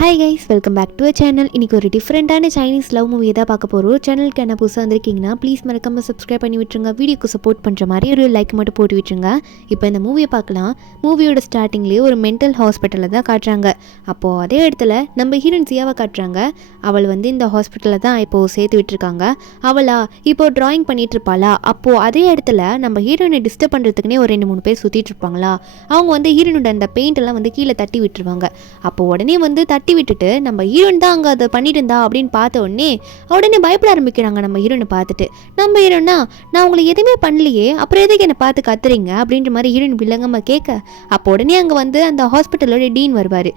Hi guys, welcome back to a channel. இன்றைக்கி ஒரு டிஃப்ரெண்ட்டான சைனீஸ் லவ் மூவி தான் பார்க்க போகிறோம். சேனலுக்கு என்ன புதுசாக வந்திருக்கீங்கன்னா ப்ளீஸ் மறக்காமல் சப்ஸ்கிரைப் பண்ணி விட்டுருங்க. வீடியோக்கு சப்போர்ட் பண்ணுற மாதிரி ஒரு லைக் மட்டும் போட்டு விட்டுருங்க. இப்போ இந்த மூவியை பார்க்கலாம். மூவியோட ஸ்டார்டிங்லேயே ஒரு மென்டல் ஹாஸ்பிட்டலில் தான் காட்டுறாங்க. அப்போது அதே இடத்துல நம்ம ஹீரோயின் சியாவை காட்டுறாங்க. அவள் இந்த ஹாஸ்பிட்டலில் தான் இப்போது சேர்த்து விட்டுருக்காங்க. அவளா இப்போது ட்ராயிங் பண்ணிகிட்டு இருப்பாளா? அப்போது அதே இடத்துல நம்ம ஹீரோயினை டிஸ்டர்ப் பண்ணுறதுக்குனே ஒரு 2-3 பேர் சுற்றிட்டு இருப்பாங்களா? அவங்க ஹீரோயினோட அந்த பெயிண்டெல்லாம் கீழே தட்டி விட்டுருவாங்க. அப்போது உடனே தட்டி விட்டுட்டு நம்ம ஹீரோயின் தான் அங்கே அதை பண்ணிட்டு இருந்தா அப்படின்னு பார்த்த உடனே பயப்பட ஆரம்பிக்கிறாங்க. நம்ம ஹீரோனை பார்த்துட்டு நம்ம ஹீரோனா, நான் உங்களை எதுவுமே பண்ணலையே, அப்புறம் எதுக்கு என்னை பார்த்து கத்துறீங்க அப்படின்ற மாதிரி ஹீரோயின் வில்லங்கம்மா கேட்க, அப்போ உடனே அங்கே அந்த ஹாஸ்பிட்டலோட டீன் வருவார்.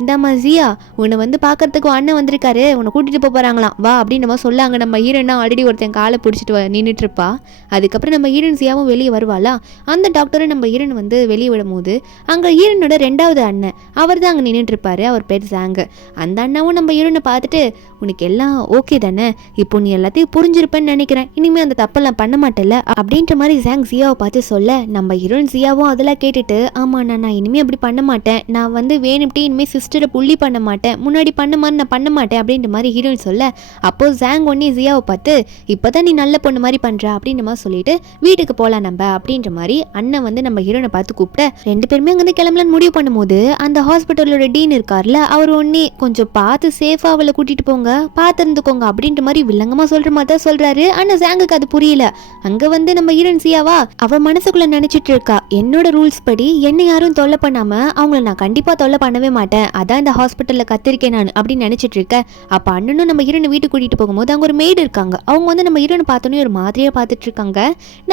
இந்தாம்மா ஜியா, உன்னை பார்க்கறதுக்கு அண்ணன் வந்திருக்காரு, உன்னை கூட்டிகிட்டு போகிறாங்களாம், வா அப்படின்னு நம்ம சொல்லாங்க. நம்ம ஹீரோனா ஆல்ரெடி ஒருத்தன் காலை பிடிச்சிட்டு நின்றுட்டு இருப்பா. அதுக்கப்புறம் நம்ம ஹீரோயின் சியாவும் வெளியே வருவாளா. அந்த டாக்டரை நம்ம ஹீரோன் வெளியே விடும் போது அங்கே ஹீரோனோட 2வது அண்ணன் அவர் தான் அங்கே நின்றுட்டு இருப்பாரு. அவர் பேர் ஜாங்கு. அந்த அண்ணாவும் நம்ம ஹீரோனை பார்த்துட்டு, உனக்கு எல்லாம் ஓகே தானே, இப்போ நீ எல்லாத்தையும் புரிஞ்சிருப்பேன்னு நினைக்கிறேன், இனிமேல் அந்த தப்பெல்லாம் பண்ண மாட்டேல்ல அப்படின்ற மாதிரி ஜாங் ஜியாவை பார்த்து சொல்ல, நம்ம ஹீரோயின் ஜியாவும் அதெல்லாம் கேட்டுட்டு, ஆமாம் நான் இனிமேல் அப்படி பண்ண மாட்டேன், நான் வேணும்ட்டே இனிமேல் சிஸ்டரை புள்ளி பண்ண மாட்டேன், முன்னாடி பண்ண மாதிரி நான் பண்ண மாட்டேன் அப்படின்ற மாதிரி ஹீரோயின் சொல்ல, அப்போது ஜாங் ஒன்னே ஜியாவை பார்த்து, இப்போதான் நீ நல்ல பொண்ணு மாதிரி பண்ணுற அப்படின்ற மாதிரி சொல்லிட்டு வீட்டுக்கு போகலாம் நம்ம அப்படின்ற மாதிரி அண்ணன் நம்ம ஹீரோனை பார்த்து கூப்பிட்ட 2 பேருமே அங்கே கிளம்பலான்னு முடிவு பண்ணும்போது அந்த ஹாஸ்பிட்டலோட டீன் இருக்கார்ல, அவர் கொஞ்சம் பார்த்து சேஃபா அவளை கூட்டிட்டு போங்க, பார்த்து இருந்துக்கோங்க அப்படின்ற மாதிரி வில்லங்கமா சொல்ற மாதிரி தான் சொல்றாரு. ஆனா ஜாங்குக்கு அது புரியல. அங்க நம்ம ஹீரோயின் சியாவா அவ மனசுக்குள்ள நினைச்சிட்டு இருக்கா, என்னோட ரூல்ஸ் படி என்னை யாரும் தொல்லை பண்ணாம அவங்கள நான் கண்டிப்பா தொல்லை பண்ணவே மாட்டேன், அதான் இந்த ஹாஸ்பிட்டல்ல கத்திருக்கேன் நான் அப்படின்னு நினைச்சிட்டு இருக்க. அப்ப அண்ணனும் நம்ம ஹீரோனை வீட்டுக்கு கூட்டிட்டு போகும்போது அங்க ஒரு மெய்டு இருக்காங்க. அவங்க நம்ம ஹீரோனை பார்த்தோன்னே ஒரு மாதிரியா பார்த்துட்டு இருக்காங்க.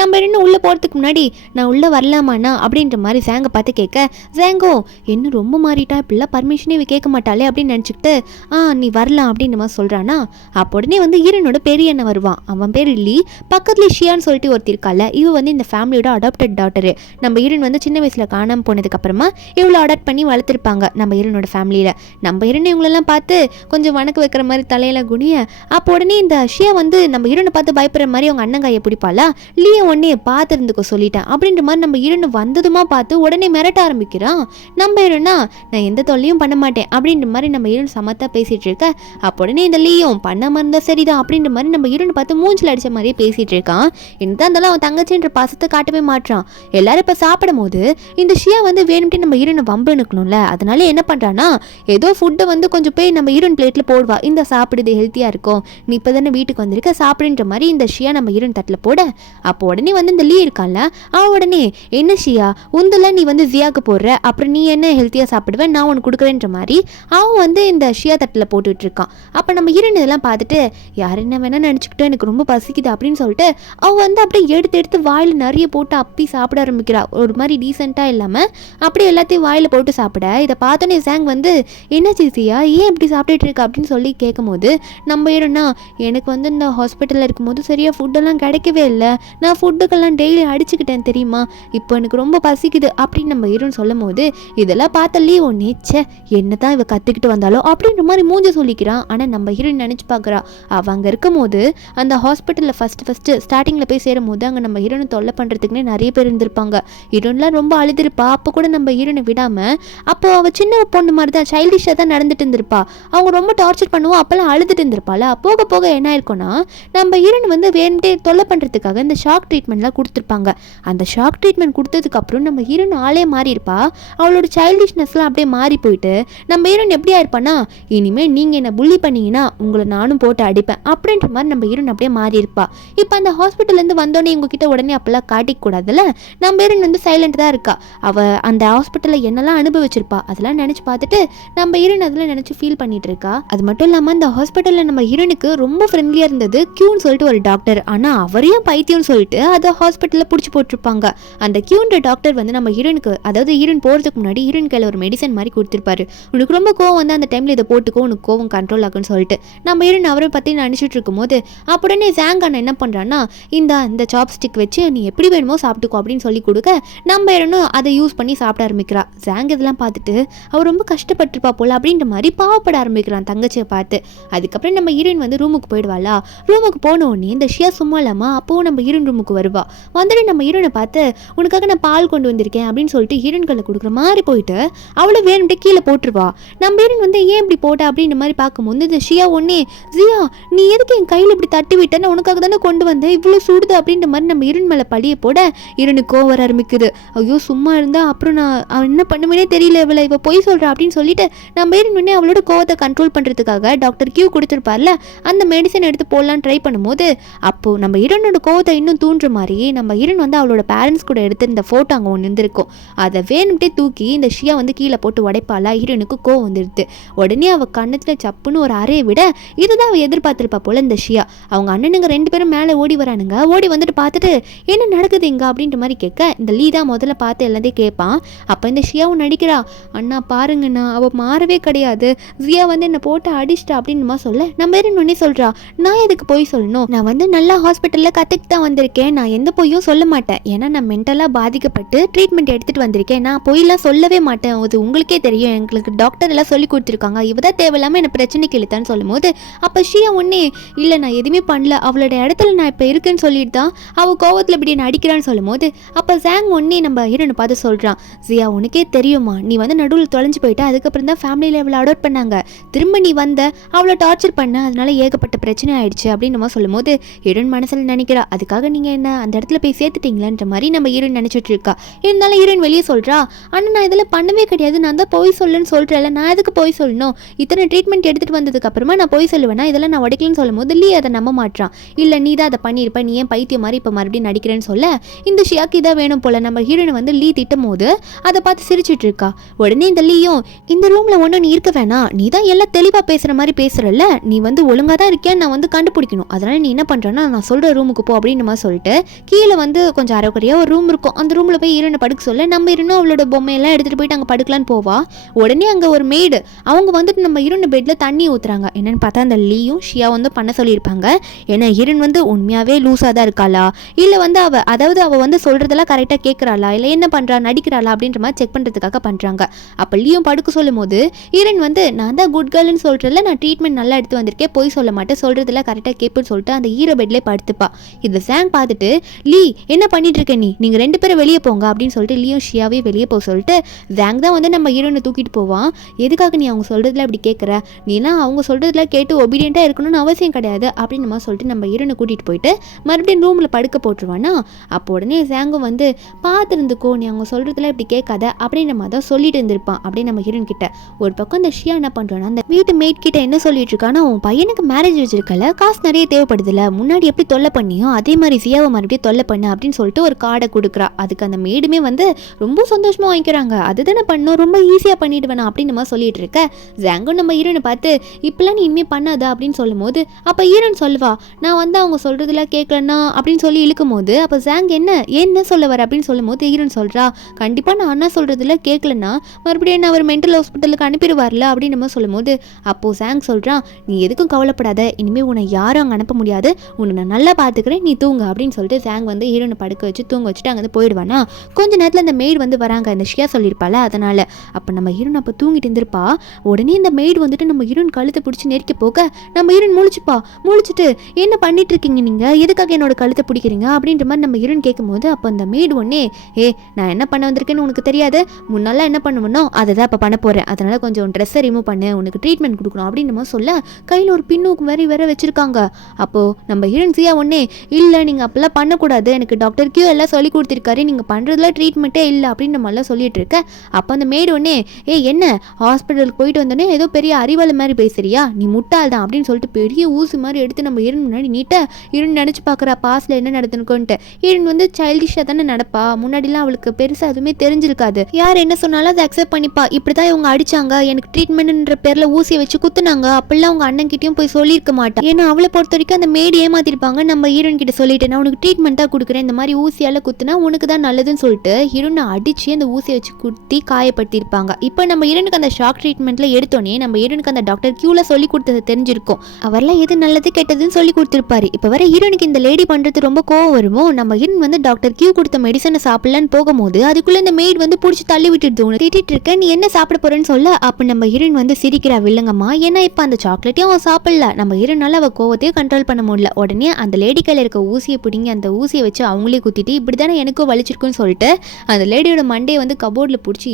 நம்ம இன்னும் உள்ள போறதுக்கு முன்னாடி நான் உள்ள வரலாமாண்ணா அப்படின்ற மாதிரி ஜாங்க பார்த்து கேட்க, ஜாங்கோ என்ன ரொம்ப மாறிட்டா, இப்படிலாம் பர்மிஷனே கேட்க மாட்டாளே அப்படின்னு நினச்சிக்கிட்டு, நீ வரலாம் அப்படின்னு நம்ம சொல்கிறானா. அப்போ உடனே ஹீரோனோட பெரிய அண்ணன் வருவான். அவன் பேர் லீ. பக்கத்துலேயே ஷியான்னு சொல்லிட்டு ஒருத்தர் இருக்கால, இவ இந்த ஃபேமிலியோட அடாப்டட் டாட்டரு. நம்ம ஹீரோன் சின்ன வயசில் காணாமல் போனதுக்கப்புறமா இவ்வளோ அடாப்ட் பண்ணி வளர்த்துருப்பாங்க நம்ம ஹீரோனோட ஃபேமிலியில். நம்ம ஹீரோன் இவங்களெல்லாம் பார்த்து கொஞ்சம் வணக்க வைக்கிற மாதிரி தலையில குனிய, அப்போ உடனே இந்த ஷியா நம்ம ஹீரோனை பார்த்து பயப்படுற மாதிரி அவங்க அண்ணன் கையை பிடிப்பாளா. லீயை உடனே பார்த்து இருந்துக்க சொல்லிட்டேன் அப்படின்ற மாதிரி நம்ம ஹீரோனை வந்ததுமா பார்த்து உடனே மிரட்ட ஆரம்பிக்கிறான். நம்ம ஹீரோனா, நான் எந்த தொல்லையும் பண்ண மாட்டேன் அப்படின்ற மாதிரி நம்ம ஹீரோன் சமத்தா பேசிட்டு இருக்க. அப்போ உடனே இந்த லீயும் பண்ணாம இருந்தா சரிதான் அப்படின்ற மாதிரி நம்ம ஹீரோனை பார்த்து மூஞ்சில் அடிச்ச மாதிரியே பேசிட்டு இருக்கான். என்னதான் இருந்தாலும் அவன் தங்கச்சின்ற பாசத்தை காட்டவே மாட்டான். எல்லாரும் இப்ப சாப்பிடும் போது இந்த ஷியா வேணும்ட்டு நம்ம ஹீரோனை வம்பு நிற்கணும்ல, அதனால என்ன பண்றானா, ஏதோ ஃபுட்டை கொஞ்சம் போய் நம்ம ஹீரோன் பிளேட்ல போடுவா, இந்த சாப்பிடுது ஹெல்த்தியா இருக்கும், நீ இப்பதானே வீட்டுக்கு வந்திருக்க சாப்பிடுன்ற மாதிரி இந்த ஷியா நம்ம ஹீரோன் தட்டுல போட, அப்போ உடனே இந்த லீ இருக்கான்ல, அவன் உடனே என்ன ஷியா உந்தெல்லாம் நீ ஜியாக்கு போடுற, அப்புறம் நீ என்ன ஹெல்த்தியா சாப்பிடுவேன், நான் உனக்கு கொடுக்குறேன்ற மாதிரி அவன் இந்த ஷியா தட்டில் போட்டுட்டு இருக்கான். அப்போ நம்ம ஹீரோன் இதெல்லாம் பார்த்துட்டு, யார் என்ன வேணா நினச்சிக்கிட்டு எனக்கு ரொம்ப பசிக்குது அப்படின்னு சொல்லிட்டு அவன் அப்படியே எடுத்து வாயில் நிறைய போட்டு அப்பி சாப்பிட ஆரம்பிக்கிறா. ஒரு மாதிரி டீசெண்டாக இல்லாமல் அப்படியே எல்லாத்தையும் வாயில் போட்டு சாப்பிட, இதை பார்த்தோன்னே ஜாங் என்ன சிசியா ஏன் இப்படி சாப்பிட்டுட்டு இருக்கா அப்படின்னு சொல்லி கேட்கும் போது நம்ம ஹீரோனா, எனக்கு இந்த ஹாஸ்பிட்டலில் இருக்கும்போது சரியாக ஃபுட்டெல்லாம் கிடைக்கவே இல்லை, நான் ஃபுட்டுக்கெல்லாம் டெய்லி அடிச்சுக்கிட்டேன் தெரியுமா, இப்போ எனக்கு ரொம்ப பசிக்குது அப்படின்னு நம்ம ஹீரோன் சொல்லும் போது இதெல்லாம் பார்த்தல்லி ஒன்னேச்சே என்னதான் இவ கத்துக்கிட்டு வந்தாலும் அப்படின்ற மாதிரி மூஞ்ச சொல்லிக்கிறான். ஆனால் நம்ம ஹீரோயின் நினச்சி பார்க்குறா, அவள் அங்கே இருக்கும் போது அந்த ஹாஸ்பிட்டலில் ஃபஸ்ட்டு ஸ்டார்டிங்கில் போய் சேரும் போது அங்கே நம்ம ஹீரோனை தொல்லை பண்ணுறதுக்குன்னே நிறைய பேர் இருந்திருப்பாங்க. ஹீரோன்லாம் ரொம்ப அழுதுருப்பா. அப்போ கூட நம்ம ஹீரோனை விடாமல், அப்போ அவள் சின்ன பொண்ணு மாதிரி தான் சைல்டிஷாக தான் நடந்துட்டு இருந்திருப்பா. அவங்க ரொம்ப டார்ச்சர் பண்ணுவோம், அப்போல்லாம் அழுதுட்டு இருந்திருப்பாள். போக போக என்ன ஆயிருக்கும்னா, நம்ம ஹீரோன் வேணுட்டே தொல்லை பண்ணுறதுக்காக இந்த ஷாக் ட்ரீட்மெண்ட்லாம் கொடுத்துருப்பாங்க. அந்த ஷாக் ட்ரீட்மெண்ட் கொடுத்ததுக்கப்புறம் நம்ம ஹீரோன் ஆளே மாறி இருப்பா. அவளோட சைல்டிஷ்னஸ்லாம் அப்படியே மாறி போயிட்டு நம்ம ஹீரோன் எப்படியா இருப்பானா, இனிமேல் நீங்கள் என்னை புள்ளி பண்ணீங்கன்னா உங்களை நானும் போட்டு அடிப்பேன் அப்படின்ற மாதிரி நம்ம ஹீரோன் அப்படியே மாறி இருப்பா. இப்போ அந்த ஹாஸ்பிட்டல்லேருந்து வந்தோடனே உங்ககிட்ட உடனே அப்பெல்லாம் காட்டிக்கூடாதுல்ல, நம்ம ஹீரோன் சைலண்ட் தான் இருக்கா. அவள் அந்த ஹாஸ்பிட்டலில் என்னெல்லாம் அனுபவிச்சிருப்பா அதெல்லாம் நினச்சி பார்த்துட்டு நம்ம ஹீரோன் அதெல்லாம் நினச்சி ஃபீல் பண்ணிட்டு இருக்கா. அது மட்டும் இல்லாமல் அந்த ஹாஸ்பிட்டலில் நம்ம ஹீரோனுக்கு ரொம்ப ஃப்ரெண்ட்லியாக இருந்தது கியூன்னு சொல்லிட்டு ஒரு டாக்டர். ஆனால் அவரையும் பைத்தியம்னு சொல்லிட்டு அதை ஹாஸ்பிட்டலில் பிடிச்சி போட்டிருப்பாங்க. அந்த கியூன்ற டாக்டர் நம்ம ஹீரோனுக்கு, அதாவது ஹீரோன் போகிறதுக்கு முன்னாடி ஹீரோன் கையில் ஒரு மெடிசன் மாதிரி கொடுத்துருப்பாரு. உனக்கு ரொம்ப கோவம் அந்த டைமில் இதை போட்டுக்கோ, உனக்கு கோவம் கண்ட்ரோல் ஆகுன்னு சொல்லிட்டு நம்ம ஹீரோன் அவரை பற்றி நினச்சிட்டு இருக்கும்போது அப்படியே ஜாங்கான என்ன பண்ணுறான்னா, இந்த சாப்ஸ்டிக் வச்சு நீ எப்படி வேணுமோ சாப்பிட்டுக்கோ அப்படின்னு சொல்லி கொடுக்க நம்ம ஹீரோனும் அதை யூஸ் பண்ணி சாப்பிட ஆரம்பிக்கிறா. ஜாங் இதெல்லாம் பார்த்துட்டு அவர் ரொம்ப கஷ்டப்பட்டிருப்பா போல அப்படின்ற மாதிரி பாவப்பட ஆரம்பிக்கிறான் தங்கச்சியை பார்த்து. அதுக்கப்புறம் நம்ம ஹீரோயின் ரூமுக்கு போயிடுவாளா. ரூமுக்கு போன உடனே இந்த ஷியா சும்மா இல்லாமல் அப்போவும் நம்ம ஹீரோயின் ரூமுக்கு வருவா. வந்துட்டு நம்ம ஹீரோனை பார்த்து, உனக்காக நான் பால் கொண்டு வந்திருக்கேன் அப்படின்னு சொல்லிட்டு ஹீரோயின் கையில் கொடுக்குற மாதிரி போயிட்டு அவளை வேணும்ட்டு கீழே போட்டுருவா. போட்டுருவா. நம்ம ஹீரோயின் வந்து ஏன் இப்படி போட்ட அப்படின்ற மாதிரி பார்க்கும்போது இந்த ஷியா ஒன்னே, ஜியா நீ எதுக்கு என் கையில் இப்படி தட்டி விட்டேன்னு உனக்காக தானே கொண்டு வந்தேன், இவ்வளோ சுடுது அப்படின்ற மாதிரி நம்ம ஹீரோயின் மேலே பழிய போட ஹீரோனுக்கு கோவம் வர ஆரம்பிக்குது. ஐயோ சும்மா இருந்தா அப்புறம் நான் என்ன பண்ணுவேனே தெரியல, இவ பொய் சொல்கிறா அப்படின்னு சொல்லிட்டு நம்ம ஹீரோயின் அவளோட கோவத்தை கண்ட்ரோல் பண்ணுறதுக்காக டாக்டர் கியூ கொடுத்துருப்பார்ல அந்த மெடிசன் எடுத்து போடலான்னு ட்ரை பண்ணும்போது அப்போ நம்ம ஹீரோனோட கோவத்தை இன்னும் தூண்டுற மாதிரி நம்ம ஹீரோன் வந்து அவளோட பேரண்ட்ஸ் கூட எடுத்து இந்த ஃபோட்டோ அங்கே ஒன்று இருந்திருக்கும், அதை வேணும்ட்டே தூக்கி இந்த ஷியா வந்து கீழே போட்டு உடைப்பாளா. ஹீரோனுக்கு கோவம் வந்துடுது. உடனே அவள் கண்ணத்தில் சப்புன்னு ஒரு அறையை விட இதுதான் அவள் எதிர்பார்த்துருப்பா போல இந்த ஷியா. அவங்க அண்ணனுங்க 2 பேரும் மேலே ஓடி வரானுங்க. ஓடி வந்துட்டு பார்த்துட்டு என்ன நடக்குது இங்க அப்படின்ற மாதிரி கேட்க இந்த லீ தான் முதல்ல பார்த்து எல்லாத்தையும் கேட்பான். அப்போ இந்த ஷியாவும் நடிக்கிறா, அண்ணா பாருங்கண்ணா அவள் மாறவே கிடையாது, ஜியா வந்து என்னை போட்டு அடிச்சிட்டா அப்படின்னுமா சொல்ல நம்ம ஒன்னே சொல்றா, நான் எதுக்கு போய் சொல்லணும், நான் வந்து நல்லா ஹாஸ்பிட்டலில் கற்றுக்கு தான் வந்திருக்கேன், நான் எந்த பொய்யும் சொல்ல மாட்டேன், ஏன்னா நான் மென்டலாக பாதிக்கப்பட்டு ட்ரீட்மெண்ட் எடுத்துகிட்டு வந்திருக்கேன், நான் பொய்லாம் சொல்லவே மாட்டேன், அது உங்களுக்கே தெரியும், எங்களுக்கு டாக்டர் எல்லாம் சொல்லி கொடுத்துருக்காங்க, இவதான் தேவையில்லாமல் என்னை பிரச்சனைக்கு இழுத்தான்னு சொல்லும் போது அப்போ ஷியா ஒன்னே இல்லை நான் எதுவுமே பண்ணல, அவளோட இடத்துல நான் இப்போ இருக்குன்னு சொல்லிட்டு தான் அவள் கோவத்தில் இப்படி நடிக்கிறான்னு சொல்லும் போது அப்போ ஜாங் ஒன்னே நம்ம ஹீரோனை பார்த்து சொல்கிறான், ஜியா உனக்கே தெரியுமா நீ வந்து நடுவில் தொலைஞ்சு போயிட்டா, அதுக்கப்புறம் தான் ஃபேமிலியில் அவளை அடாப்ட் பண்ணாங்க, திரும்ப நீ வந்த அவளை டார்ச்சர் பண்ண, அதனால ஏகப்பட்ட பிரச்சனை ஆயிடுச்சு அப்படின்னு நம்ம சொல்லும் போது ஹீரோயின் மனசில் நினைக்கிறா, அதுக்காக நீங்கள் என்ன அந்த இடத்துல போய் சேர்த்துட்டீங்களான்ற மாதிரி நம்ம ஹீரோயின் நினச்சிட்டு இருக்கா. இருந்தாலும் ஹீரோயின் வெளியே சொல்கிறா, ஆனால் நான் இதெல்லாம் பண்ணவே கிடையாது, நான் தான் போய் சொல்லுன்னு சொல்கிறேன்ல, நான் எதுக்கு போய் சொல்லணும், இத்தனை ட்ரீட்மெண்ட் எடுத்துகிட்டு வந்ததுக்கு அப்புறமா நான் போய் சொல்லுவேன்னா, இதெல்லாம் நான் உடைக்கலன்னு சொல்லும் போது லீ அதை நம்ப மாட்டான். இல்லை நீ தான் அதை பண்ணியிருப்ப, நீ ஏன் பைத்தியம் மாதிரி இப்போ மறுபடியும் நடிக்கிறேன்னு சொல்ல இந்த ஷியாக்கு தான் வேணும் போல நம்ம ஹீரோனை வந்து லீ திட்டும் போது அதை பார்த்து சிரிச்சிட்டு இருக்கா. உடனே இந்த லீயும் இந்த ரூம்ல ஒன்றும் நீ இருக்க வேணாம், நீ தான் எல்லாம் தெளிவாக பேசுகிற மாதிரி பேசுகிறல்ல, நீ வந்து ஒழுங்காக தான் இருக்கியான்னு நான் வந்து கண்டுபிடிக்கணும், அதனால நீ என்ன பண்ணுறேன்னா நான் சொல்கிற ரூமுக்கு போ அப்படின்னு மாதிரி சொல்லிட்டு கீழே வந்து கொஞ்சம் அரைக்குறையாக ஒரு ரூம் இருக்கும், அந்த ரூமில் போய் ஹீரோனை படுக்க சொல்ல நம்ம ஹீரோனும் அவளோட பொம்மையெல்லாம் எடுத்துகிட்டு போயிட்டு அங்கே படுக்கலான்னு போவா. உடனே அங்கே ஒரு மெய்டு அவங்க வந்துட்டு நம்ம ஹீரோன் பெட்டில் தண்ணி ஊற்றுறாங்க. என்னென்னு பார்த்தா அந்த லீயும் ஷியா வந்து பண்ண சொல்லியிருப்பாங்க. ஏன்னா ஹீரோன் வந்து உண்மையாகவே லூஸாக தான் இருக்காளா, இல்லை வந்து அவள் வந்து சொல்கிறதெல்லாம் கரெக்டாக கேட்குறாளா, இல்லை என்ன பண்ணுறா நடிக்கிறாளா அப்படின்ற மாதிரி செக் பண்ணுறதுக்காக பண்ணுறாங்க. அப்போ லீயும் படுக்க சொல்லும் போது ஹீரோன் வந்து நான் தான் குட் கேர்ள்னு சொல்கிறதில்ல, நான் ட்ரீட்மெண்ட் நல்லா எடுத்து வந்திருக்கேன், போய் சொல்ல மாட்டேன், சொல்கிறதெல்லாம் கரெக்டாக கேட்புன்னு சொல்லிட்டு அந்த ஹீரோ பெட்லேயே படுத்துப்பா. இதை சாங் பார்த்துட்டு லீ என்ன பண்ணிட்டு இருக்க நீங்கள் 2 பேரும் வெளியே போங்க அப்படின்னு சொல்லிட்டு லீயும் ஷியாவே வெளியே போக சொல்லிட்டு ஜாங் தான் வந்து நம்ம ஹீரோனை தூக்கிட்டு போவான். எதுக்காக நீ அவங்க சொல்கிறதுல அப்படி கேட்குற, நீலாம் அவங்க சொல்கிறதுல கேட்டு ஒபீடியண்ட்டாக இருக்கணும்னு அவசியம் கிடையாது அப்படின்னு நம்ம சொல்லிட்டு நம்ம ஹீரோனை கூட்டிகிட்டு போயிட்டு மறுபடியும் ரூமில் படுக்க போட்டுருவானா. அப்போ உடனே ஜாங்கும் வந்து பார்த்துருந்துக்கோ, நீ அவங்க சொல்கிறதுல இப்படி கேட்காத அப்படின்னு நம்ம தான் சொல்லிட்டு இருந்திருப்பான் அப்படின்னு நம்ம ஹீரோன் கிட்ட. ஒரு பக்கம் இந்த ஷியா என்ன பண்ணுறான்னா அந்த வீட்டு மேட் கிட்ட என்ன சொல்லிட்டு இருக்கான்னா, உன் பையனுக்கு மேரேஜ் வச்சிருக்கல, காசு நிறைய தேவைப்படுதுல, முன்னாடி எப்படி தொல்லை பண்ணியோ அதே மாதிரி ஜியாவை மறுபடியும் தொல்லை பண்ணு அப்படின்னு சொல்லிட்டு ஒரு கார்டை கொடுக்குறா. அதுக்கு அந்த மேடுமே வந்து ரொம்ப சந்தோஷமாக வாங்கிக்கிறாங்க. அதுதானே பண்ணும், ரொம்ப ஈஸியாக பண்ணிட்டு வேணாம் அப்படின்னு நம்ம சொல்லிட்டு இருக்க. ஜாங்கும் நம்ம ஹீரோனை பார்த்து இப்பெல்லாம் நீ இனிமேல் பண்ணாதா அப்படின்னு சொல்லும் போது அப்போ ஹீரோன் சொல்லுவா, நான் வந்து அவங்க சொல்கிறதுல கேட்கலன்னா அப்படின்னு சொல்லி இழுக்கும் போது அப்போ ஜாங் என்ன சொல்ல வர அப்படின்னு சொல்லும் போது ஹீரோன் சொல்கிறா, கண்டிப்பாக நான் அண்ணா சொல்கிறதுல கேட்கலன்னா மறுபடியும் என்ன அவர் மென்டல் ஹாஸ்பிட்டலுக்கு அனுப்பிடுவார்ல அப்படின்னு நம்ம சொல்லும் போது அப்போது ஜாங் சொல்கிறான், நீ எதுக்கும் கவலைப்படாத, இனிமேல் உன்னை யாரும் அங்கே அனுப்ப முடியாது, உன்னை நான் நல்லா பார்த்துக்கிறேன், நீ தூங்க அப்படின்னு சொல்லிட்டு ஜாங் வந்து ஹீரோனை படுக்க வச்சு தூங்க வச்சுட்டு அங்கே போயிடுவானா. கொஞ்ச நேரத்தில் அந்த மெய்டு வந்து வராங்க, இந்த ஷியா சொல்லியிருப்பாள் அதனால். அப்போ நம்ம ஹீரோன் அப்போ தூங்கிட்டு இருந்திருப்பா. உடனே இந்த மெய்டு வந்துட்டு நம்ம ஹீரோன் கழுத்தை பிடிச்சி நெருக்கி போக நம்ம ஹீரோன் முழிச்சுட்டு என்ன பண்ணிட்டு இருக்கீங்க நீங்கள், எதுக்காக என்னோட கழுத்தை பிடிக்கிறீங்க அப்படின்ற மாதிரி நம்ம ஹீரோன் கேட்கும்போது அப்போ அந்த மெய்டு ஒன்னே, நான் என்ன பண்ண வந்திருக்கேன்னு உனக்கு தெரியாது, முன்னால என்ன பண்ணுவனோ அதை தான் இப்போ பண்ண போகிறேன், அதனால கொஞ்சம் ட்ரெஸ்ஸை ரிமூவ் பண்ணு, உனக்கு ட்ரீட்மெண்ட் கொடுக்கணும் அப்படின்னு நம்ம சொல்ல கையில் ஒரு பின்னூக்கு வேற வச்சிருக்காங்க. அப்போது நம்ம ஹீரோன் ஜியா ஒன்னே, இல்லை நீங்கள் அப்பெல்லாம் பண்ணக்கூடாது, எனக்கு டாக்டர் கியூ எல்லாம் சொல்லி கொடுத்துருக்காரு, நீங்கள் பண்ணுறதுல ட்ரீட்மெண்ட்டே இல்லை அப்படின்னு நம்மளாம் சொல்லிட்டு இருக்க. அப்போ அந்த மேடு ஒன்னே, என்ன ஹாஸ்பிட்டலுக்கு போயிட்டு வந்தோடனே ஏதோ பெரிய அறிவாளி மாதிரி பேசுறியா, நீ முட்டாள் தான் அப்படின்னு சொல்லிட்டு பெரிய ஊசி மாதிரி எடுத்து நம்ம ஹீரோன் முன்னாடி நீட்ட ஹீரோன் நினச்சி பார்க்குறா பாஸ்டில் என்ன நடந்துருக்கோன்ட்டு. ஹீரோன் வந்து சைல்டிஷாக தானே நடப்பா, முன்னாடிலாம் அவளுக்கு பெருசாக எதுவுமே தெரிஞ்சிருக்காது, யார் என்ன சொன்னாலும் அதை அக்செப்ட் பண்ணிப்பா, இப்படி தான் இவங்க அடிச்சாங்க, எனக்கு ட்ரீட்மெண்ட்ன்ற பேரில் ஊசியை வச்சு குத்துனாங்க, அப்படிலாம் அவங்க அண்ணன் கிட்டேயும் போய் சொல்லியிருக்க மாட்டா, ஏன்னா அவளை பொறுத்த வரைக்கும் அந்த மேடு ஏமாத்திருப்பாங்க. நம்ம ஹீரோன் கிட்ட சொல்லிட்டேன், நான் உனக்கு ட்ரீட்மெண்ட்டாக கொடுக்குறேன், இந்த மாதிரி ஊசியால் குத்துனா உனக்கு தான் நல்லதுன்னு சொல்லிட்டு ஹீரோனை அடிச்சு அந்த ஊசியை வச்சு குத்தி காயப்படுத்தியிருப்பாங்க. இப்போ நம்ம ஹீரோனுக்கு அந்த ஷாக் ட்ரீட்மெண்ட்ல எடுத்தோன்னே நம்ம ஹீரோனுக்கு அந்த டாக்டர் கியூல சொல்லி கொடுத்தது தெரிஞ்சிருக்கும், அவர்லாம் எது நல்லது கெட்டதுன்னு சொல்லி கொடுத்துருப்பாரு. இப்போ வர ஹீரோனுக்கு இந்த லேடி பண்றது ரொம்ப கோவம் வருமோ. நம்ம ஹீரோன் வந்து டாக்டர் கியூ கொடுத்த மெடிசனை சாப்பிடலான்னு போகும்போது அதுக்குள்ள இந்த மெய்டு வந்து பிடிச்சி தள்ளி விட்டுட்டு திட்டிட்டு இருக்க, நீ என்ன சாப்பிட போறேன்னு சொல்ல. அப்போ நம்ம ஹீரோன் வந்து சிரிக்கிறா, வில்லங்கம்மா, ஏன்னா இப்போ அந்த சாக்லேட்டையும் அவன் சாப்பிடல. நம்ம ஹீரோனால அவள் கோவத்தையும் கண்ட்ரோல் பண்ண முடியல. உடனே அந்த லேடி கையில் இருக்க ஊசியை பிடிங்கி அந்த ஊசியை வச்சு அவங்களே குத்திட்டு இப்படி தானே எனக்கும் வலிச்சிருக்குன்னு சொல்லிட்டு அந்த லேடியோட மண்டையை வந்து கபோர்டில் பிடிச்சி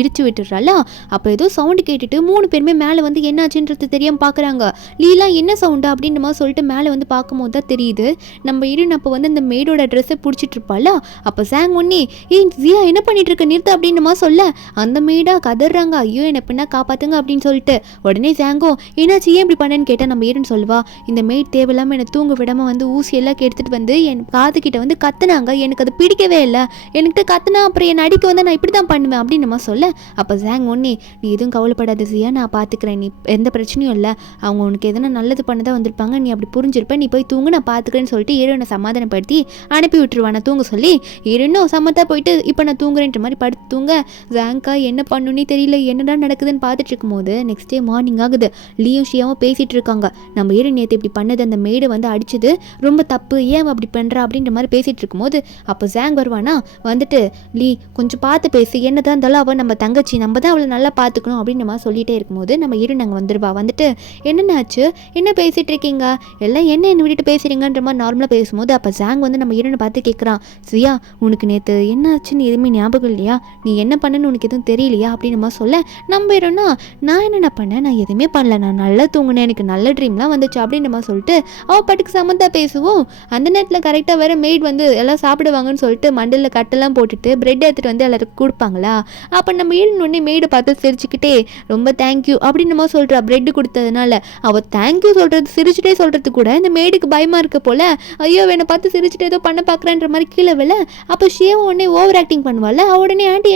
இடிச்சு விட்டுறாளா. அப்போ ஏதோ சவுண்டு கேட்டுட்டு 3 பேருமே மேலே வந்து என்னாச்சுன்றது தெரியாமல் பார்க்குறாங்க. லீலாம் என்ன சவுண்டா அப்படின்ற மாதிரி சொல்லிட்டு மேலே வந்து பார்க்கும்போது தான் தெரியுது நம்ம இருன்னு அப்போ வந்து அந்த மெய்டோட ட்ரெஸ்ஸை பிடிச்சிட்டு இருப்பாளா. அப்போ சாங் ஒன்னே ஏய் ஜியா என்ன பண்ணிட்டு இருக்க நிறுத்து அப்படின்ற மாதிரி சொல்ல அந்த மெய்டா கதறாங்க, ஐயோ என்ன பின்னா காப்பாத்துங்க அப்படின்னு சொல்லிட்டு. உடனே சாங்கோ என்னாச்சு ஏன் இப்படி பண்ணேன்னு கேட்டால் நம்ம இருன்னு சொல்லுவா, இந்த மெய்ட் தேவையில்லாமல் என்னை தூங்க விடாமல் வந்து ஊசியெல்லாம் எடுத்துகிட்டு வந்து என் காது கிட்ட வந்து கத்துனாங்க, எனக்கு அது பிடிக்கவே இல்லை, என்கிட்ட கத்துனா அப்புறம் என் அடிக்க வந்து நான் இப்படி தான் பண்ணுவேன் அப்படின்னு நம்ம சொல்ல. அப்போ சாங் ஒன்னே நீ எதுவும் கவலைப்படாத ஜியா, நான் பார்த்துக்கிறேன், நீ எந்த பிரச்சனையும் இல்லை, அவங்க உனக்கு எதனா நல்லது பண்ணதான் வந்திருப்பாங்க, நீ அப்படி புரிஞ்சிருப்ப, நீ போய் தூங்கு நான் பார்த்துக்கிறேன்னு சொல்லிட்டு ஹீரோனை சமாதானப்படுத்தி அனுப்பி விட்டுருவான். நான் தூங்க சொல்லி ஹீரோனும் சம்மத்தா போயிட்டு இப்போ நான் தூங்குறேன்ற மாதிரி படுத்து தூங்க ஜாங்கா என்ன பண்ணுன்னே தெரியல, என்னடா நடக்குதுன்னு பார்த்துட்டு இருக்கும்போது நெக்ஸ்ட் டே மார்னிங் ஆகுது. லீயும் ஷியாவும் பேசிகிட்டு இருக்காங்க. நம்ம ஹீரோ நேற்று இப்படி பண்ணது, அந்த மேடை வந்து அடிச்சது ரொம்ப தப்பு, ஏன் அப்படி பண்ணுறா அப்படின்ற மாதிரி பேசிகிட்டு இருக்கும்போது அப்போ ஜாங் வருவானா வந்துட்டு லீ கொஞ்சம் பார்த்து பேசி, என்னதான் இருந்தாலும் அவள் நம்ம தங்கச்சி, நம்ம தான் அவளை நல்லா பார்த்துக்கணும் அப்படின்னு மாதிரி சொல்லிகிட்டே இருக்கும்போது நம்ம ஹீரோ நாங்கள் வந்துடுவா. வந்துட்டு என்னென்னாச்சு, என்ன பேசிகிட்டு இருக்கீங்க, எல்லாம் என்ன விட்டுட்டு பேசுகிறீங்கன்ற மாதிரி நார்மலாக பேசும்போது அப்போ ஜாங் வந்து நம்ம ஹீரோனை பார்த்து கேட்குறான், சியா உனக்கு நேற்று என்ன ஆச்சுன்னு எதுவுமே ஞாபகம் இல்லையா, நீ என்ன பண்ணன்னு உனக்கு எதுவும் தெரியலையா அப்படின்னு நம்ம சொல்ல நம்ம ஹீரோனா நான் என்னென்ன பண்ணேன், நான் எதுவுமே பண்ணல, நான் நல்லா தூங்கினேன், எனக்கு நல்ல ட்ரீம்லாம் வந்துச்சு அப்படின்னு நம்ம சொல்லிட்டு அவள் பாட்டுக்கு சமந்தா பேசுவோம். அந்த நேரத்தில் கரெக்டாக வேறு மெய்ட் வந்து எல்லாம் சாப்பிடுவாங்கன்னு சொல்லிட்டு மண்டலில் கட்டெல்லாம் போட்டுட்டு பிரெட் எடுத்துகிட்டு வந்து எல்லாருக்கும் கொடுப்பாங்களா. அப்போ நம்ம ஈடுனோடனே மெய்டை பார்த்து சிரிச்சுக்கிட்டே ரொம்ப தேங்க்யூ அப்படின்னு நம்ம சொல்கிறா பிரெட் கொடுத்ததுனால. அவள் தேங்க்யூ சொல்கிறது சிரிச்சுட்டே சொல்கிறது கூட இந்த மெய்டுக்கு பயமாக இருக்க போல, ஐயோ என்னை பார்த்து சிரிச்சுட்டு ஏதோ பண்ண பார்க்குறேன்ற மாதிரி கீழே வில. அப்போ ஷியா உடனே ஓவர் ஆக்டிங் பண்ணுவாள். உடனே ஆண்டி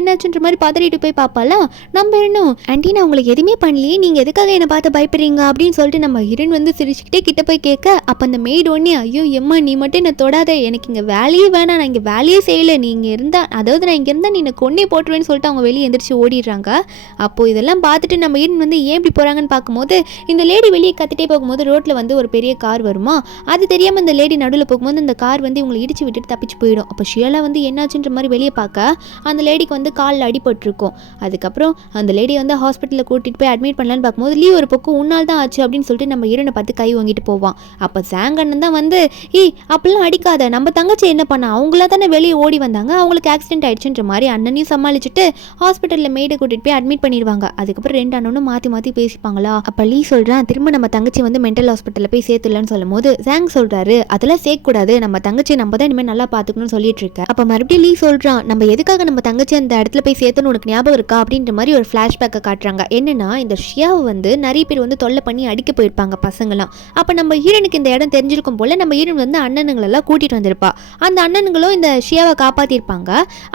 என்னாச்சுன்ற மாதிரி பதறிட்டு போய் பார்ப்பாளா. நம்ம இன்னும் ஆண்டி நான் உங்களுக்கு எதுவுமே பண்ணலையே, நீங்கள் எதுக்காக என்னை பார்த்து பயப்படுறீங்க அப்படின்னு சொல்லிட்டு நம்ம ஹீரோன் வந்து சிரிச்சுக்கிட்டே கிட்ட போய் கேட்க அப்போ அந்த மெய்டு ஒன்னே ஐயோ எம்மா நீ மட்டும் என்னை தொடாத, எனக்கு இங்கே வேலையே வேணாம், நான் இங்கே வேலையே செய்யலை, நீங்கள் இருந்தால் அதாவது நான் இங்கே இருந்தால் நீ என்னை கொன்னே போட்டுருவேன்னு சொல்லிட்டு அவங்க வெளியே எந்திரிச்சு ஓடிடுறாங்க. அப்போது இதெல்லாம் பார்த்துட்டு நம்ம ஹீரோன் வந்து ஏன் இப்படி போகிறாங்கன்னு பார்க்கும்போது இந்த லேடி வெளியே கத்திட்டே போகும்போது ரோட்டில் வந்து ஒரு பெரிய கார் வருமா, அது தெரியாமல் இந்த லேடி நடுவில் போகும்போது அந்த கார் வந்து இவங்களை இடிச்சு விட்டுட்டு தப்பிச்சு போயிடும். அப்போ ஷியாலா வந்து என்னாச்சுன்ற மாதிரி வெளியே பார்க்க அந்த லேடிக்கு வந்து காலில் அடிபட்டிருக்கும். அதுக்கப்புறம் அந்த லேடி வந்து ஹாஸ்பிட்டலில் கூட்டிகிட்டு போய் அட்மிட் பண்ணலான்னு பார்க்கும்போது லீவ் ஒரு பக்கம் உன்னால் தான் ஆச்சு அப்படின்னு சொல்லிட்டு நம்ம ஹீரோனை பார்த்து கை வாங்கிட்டு போவான். அப்போ சாங்கண்ணன் தான் வந்து அப்படிலாம் அடிக்காத, நம்ம தங்கச்சி என்ன பண்ணா, அவங்களா தானே வெளியே ஓடி வந்தாங்க, அவங்களுக்கு ஆக்சிடென்ட் ஆயிடுச்சுன்ற மாதிரி அண்ணனையும் சமாளிச்சுட்டு ஹாஸ்பிட்டலில் மேடை கூட்டிகிட்டு போய் அட்மிட் பண்ணிடுவாங்க. அதுக்கப்புறம் 2 அண்ணனும் மாற்றி பேசிப்பாங்களா. அப்போ லீ சொல்கிறான் திரும்ப நம்ம தங்கச்சி வந்து மென்டல் ஹாஸ்பிட்டலில் போய் சேர்த்துலன்னு சொல்லும் போது சாங் சொல்கிறாரு அதெல்லாம் சேர்க்கக்கூடாது, நம்ம தங்கச்சி நம்ம தான் இனிமேல் நல்லா பார்த்துக்கணும்னு சொல்லிட்டு இருக்க. அப்போ மறுபடியும் லீ சொல்கிறான் நம்ம எதுக்காக நம்ம தங்கச்சி அந்த இடத்துல போய் சேர்த்தோன்னு உனக்கு ஞாபகம் இருக்கா அப்படின்ற மாதிரி ஒரு ஃப்ளாஷ்பேக்கை காட்டுறாங்க. என்னன்னா இந்த ஷியாவை வந்து நிறைய பேர் வந்து தொல்லை பண்ணி அடிக்க போயிருப்பாங்க பசங்களாம். அப்போ நம்ம ஹீரோனுக்கு இந்த இடம் தெரிஞ்சிருக்கும் போல நம்ம ஹீரோன் வந்து அண்ணனுங்களெல்லாம் கூட்டிகிட்டு வந்திருப்பா. அந்த அண்ணனுங்களும் இந்த ஷியாவை காப்பாற்றிருப்பாங்க.